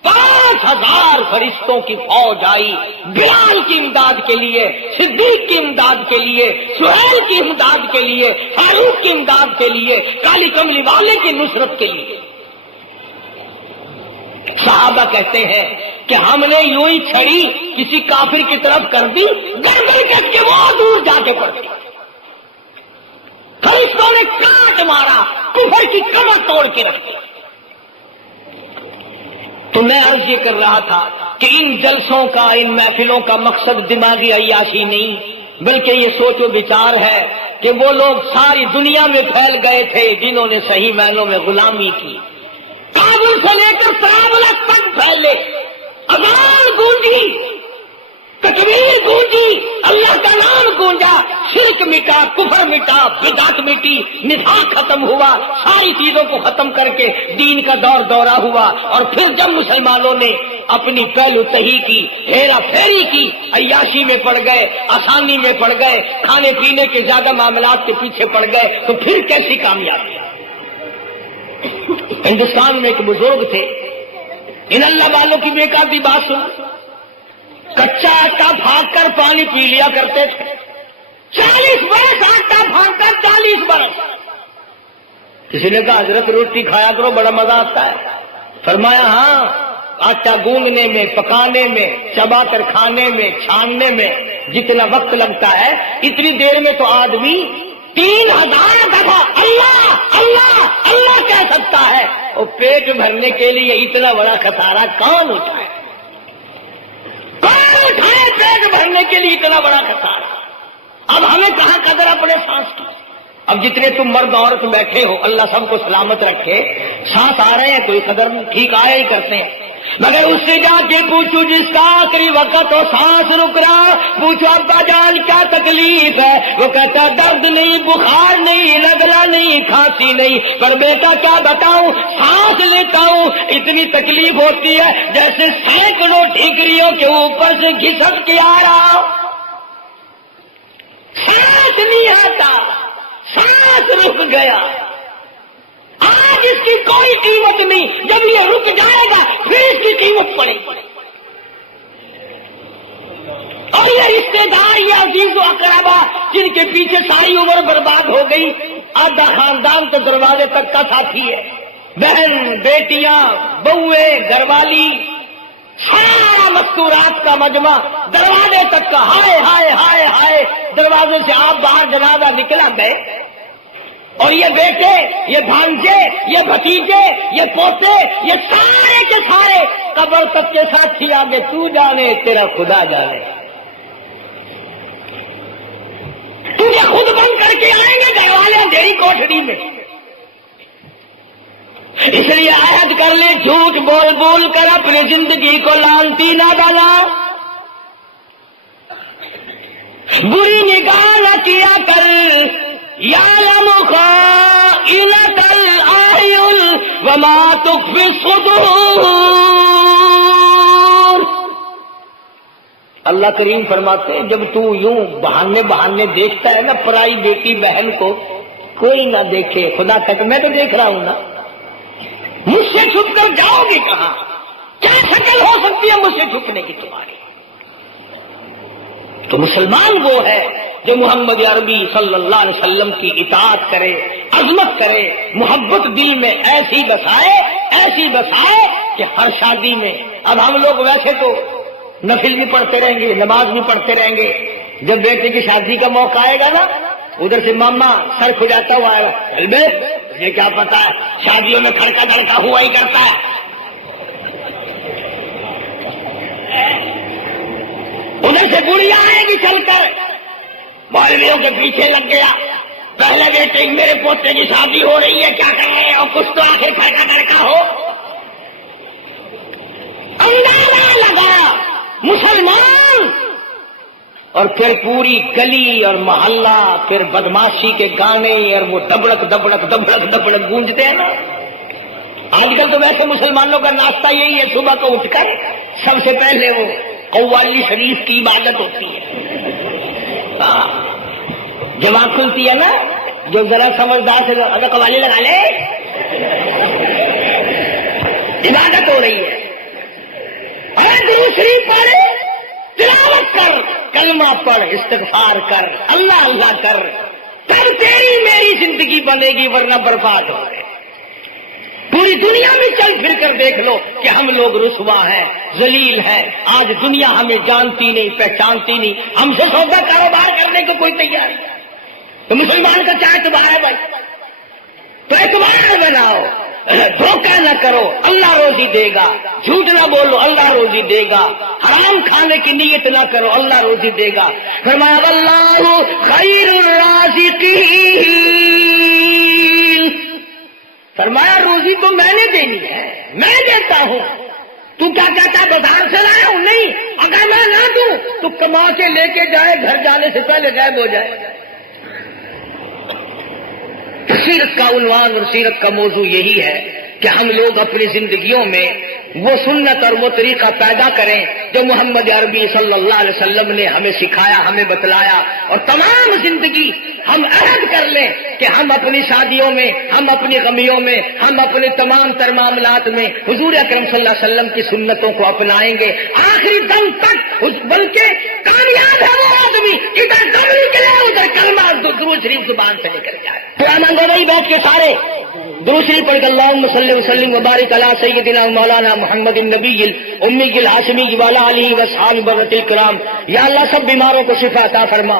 5,000 فرشتوں کی فوج آئی بلال کی امداد کے لیے، صدیق کی امداد کے لیے، سہیل کی امداد کے لیے، فاروق کی امداد کے لیے، کالی کملی والے کی نصرت کے لیے۔ صحابہ کہتے ہیں کہ ہم نے یوں ہی چھڑی کسی کافر کی طرف کر دی، گردن کٹ کے وہ دور جا کے پڑ گئی، فرشتوں نے کاٹ مارا، کفر کی کمر توڑ کے رکھ دیا۔ تو میں عرض یہ کر رہا تھا کہ ان جلسوں کا، ان محفلوں کا مقصد دماغی عیاشی نہیں، بلکہ یہ سوچ و بچار ہے کہ وہ لوگ ساری دنیا میں پھیل گئے تھے جنہوں نے صحیح معنوں میں غلامی کی، کابل سے لے کر طرابلس تک پھیلے، اذان گونجی، تکبیر گونجی، اللہ کا نام گونجا، شرک مٹا، کفر مٹا، بدعت مٹی، نفاق ختم ہوا، ساری چیزوں کو ختم کر کے دین کا دورہ ہوا۔ اور پھر جب مسلمانوں نے اپنی پہلو تہی کی، ہیرا پھیری کی، عیاشی میں پڑ گئے، آسانی میں پڑ گئے، کھانے پینے کے زیادہ معاملات کے پیچھے پڑ گئے، تو پھر کیسی کامیابی؟ ہندوستان میں ایک بزرگ تھے، ان اللہ والوں کی بھی ایک آدھی بات سن، کچا آٹا پھانک کر پانی پی لیا کرتے تھے، 40 برس آٹا پھانک کر 40 برس۔ کسی نے کہا حضرت روٹی کھایا کرو بڑا مزہ آتا ہے، فرمایا ہاں، آٹا گوندنے میں، پکانے میں، چبا کر کھانے میں، چھاننے میں جتنا وقت لگتا ہے اتنی دیر میں تو آدمی 3000 دفعہ اللہ اللہ اللہ کہہ سکتا ہے. اور پیٹ بھرنے کے لیے اتنا بڑا خسارہ کون اٹھائے؟ کون اٹھائے پیٹ بھرنے کے لیے اتنا بڑا خسارہ؟ اب ہمیں کہاں قدر اپنے سانس کی؟ اب جتنے تم مرد عورت بیٹھے ہو اللہ سب کو سلامت رکھے، سانس آ رہے ہیں کوئی قدر ٹھیک آیا ہی کرتے ہیں، مگر اس سے جا کے پوچھو جس کا آخری وقت ہو سانس رک رہا، پوچھو ابا جان کیا تکلیف ہے؟ وہ کہتا درد نہیں، بخار نہیں، رگڑا نہیں، کھانسی نہیں، پر بیٹا کیا بتاؤں سانس لیتا ہوں اتنی تکلیف ہوتی ہے جیسے سینکڑوں ٹھیکریوں کے اوپر سے گھسٹ کے آ رہا، سانس نہیں آتا، سانس رک گیا. آج اس کی کوئی قیمت نہیں، جب یہ رک جائے گا پھر اس کی قیمت پڑے گی. اور یہ رشتے دار، یہ عزیز و اقربا جن کے پیچھے ساری عمر برباد ہو گئی، آدھا خاندان تو دروازے تک کا ساتھی ہے، بہن بیٹیاں بہوے گھر والی، سارا مستورات کا مجمع دروازے تک کا، ہائے ہائے ہائے ہائے، دروازے سے آپ باہر جنازہ نکلا گئے، اور یہ بیٹے، یہ بھانجے، یہ بھتیجے، یہ پوتے، یہ سارے کے سارے قبر تک کے ساتھی آگے تو جانے تیرا خدا جانے. تجھے خود بند کر کے آئیں گے گھر والے اندھیری کوٹھڑی میں. اس لیے عہد کر لے جھوٹ بول بول کر اپنی زندگی کو لانتی نہ بنا، بری نگاہ نہ کیا کر، یعلم خائنۃ الاعین وما تخفی الصدور. اللہ کریم فرماتے ہیں جب تو یوں بہانے دیکھتا ہے نا پرائی بیٹی بہن کو، کوئی نہ دیکھے خدا تک میں تو دیکھ رہا ہوں نا، مجھ سے چھپ کر جاؤ گے کہاں؟ کیا شکل ہو سکتی ہے مجھ سے چھپنے کی تمہاری؟ تو مسلمان وہ ہے جو محمد عربی صلی اللہ علیہ وسلم کی اطاعت کرے، عظمت کرے، محبت دل میں ایسی بسائے کہ ہر شادی میں. اب ہم لوگ ویسے تو نفل بھی پڑھتے رہیں گے، نماز بھی پڑھتے رہیں گے، جب بیٹے کی شادی کا موقع آئے گا نا ادھر سے ماما سر کھجاتا ہوا آئے گا، یہ کیا پتا ہے شادیوں میں کھڑکا دھڑکا ہوا ہی کرتا ہے. ادھر سے بڑھیا آئے گی چل کر، مولویوں کے پیچھے لگ گیا، پہلے بیٹے میرے پوتے کی شادی ہو رہی ہے کیا کر رہے ہیں، اور کچھ تو آخر کھڑکا دھڑکا ہو. اندازہ لگایا مسلمان، اور پھر پوری گلی اور محلہ پھر بدماشی کے گانے اور وہ دبڑک دبڑک دبڑک دبڑک گونجتے ہیں نا. آج کل تو ویسے مسلمانوں کا ناشتہ یہی ہے، صبح کو اٹھ کر سب سے پہلے وہ قوالی شریف کی عبادت ہوتی ہے. جب آنکھ کھلتی ہے نا جو ذرا سمجھدار سے اگر قوالی لگا لے عبادت ہو رہی ہے. ارے درود شریف پڑھ، تلاوت کر، کلمہ پڑھ، استغفار کر، اللہ اللہ کر، تب تیری میری زندگی بنے گی، ورنہ برباد ہو گئے. پوری دنیا میں چل پھر کر دیکھ لو کہ ہم لوگ رسوا ہیں، ذلیل ہیں. آج دنیا ہمیں جانتی نہیں، پہچانتی نہیں، ہم سے سودا کاروبار کرنے کو کوئی تیار نہیں. تو مسلمان کا کیا اعتبار ہے بھائی؟ تو اعتبار بناؤ، دھوکہ نہ کرو، اللہ روزی دے گا. جھوٹ نہ بولو، اللہ روزی دے گا. حرام کھانے کی نیت نہ کرو، اللہ روزی دے گا. فرمایا واللہ خیر الرازقین، فرمایا روزی تو میں نے دینی ہے، میں دیتا ہوں. تو کیا کہتا ہے بازار سے لایا ہوں؟ نہیں، اگر میں نہ دوں تو کما کے لے کے جائے، گھر جانے سے پہلے غائب ہو جائے. سیرت کا عنوان اور سیرت کا موضوع یہی ہے کہ ہم لوگ اپنی زندگیوں میں وہ سنت اور وہ طریقہ پیدا کریں جو محمد عربی صلی اللہ علیہ وسلم نے ہمیں سکھایا، ہمیں بتلایا. اور تمام زندگی ہم عہد کر لیں کہ ہم اپنی شادیوں میں، ہم اپنی غمیوں میں، ہم اپنے تمام تر معاملات میں حضور اکرم صلی اللہ علیہ وسلم کی سنتوں کو اپنائیں گے آخری دم تک. بلکہ کامیاب ہے وہ آدمی ادھر دم نکلے ادھر کلمہ درود شریف زبان سے نکل جائے. پرانا گوئی بیٹھ کے سارے دوسری پڑھ کر اللہم صلی وسلم وبارک علی سیدنا مولانا محمد النبی الامی الہاشمی وعلی آلہ واصحابہ الکرام. یا اللہ سب بیماروں کو شفا عطا فرما.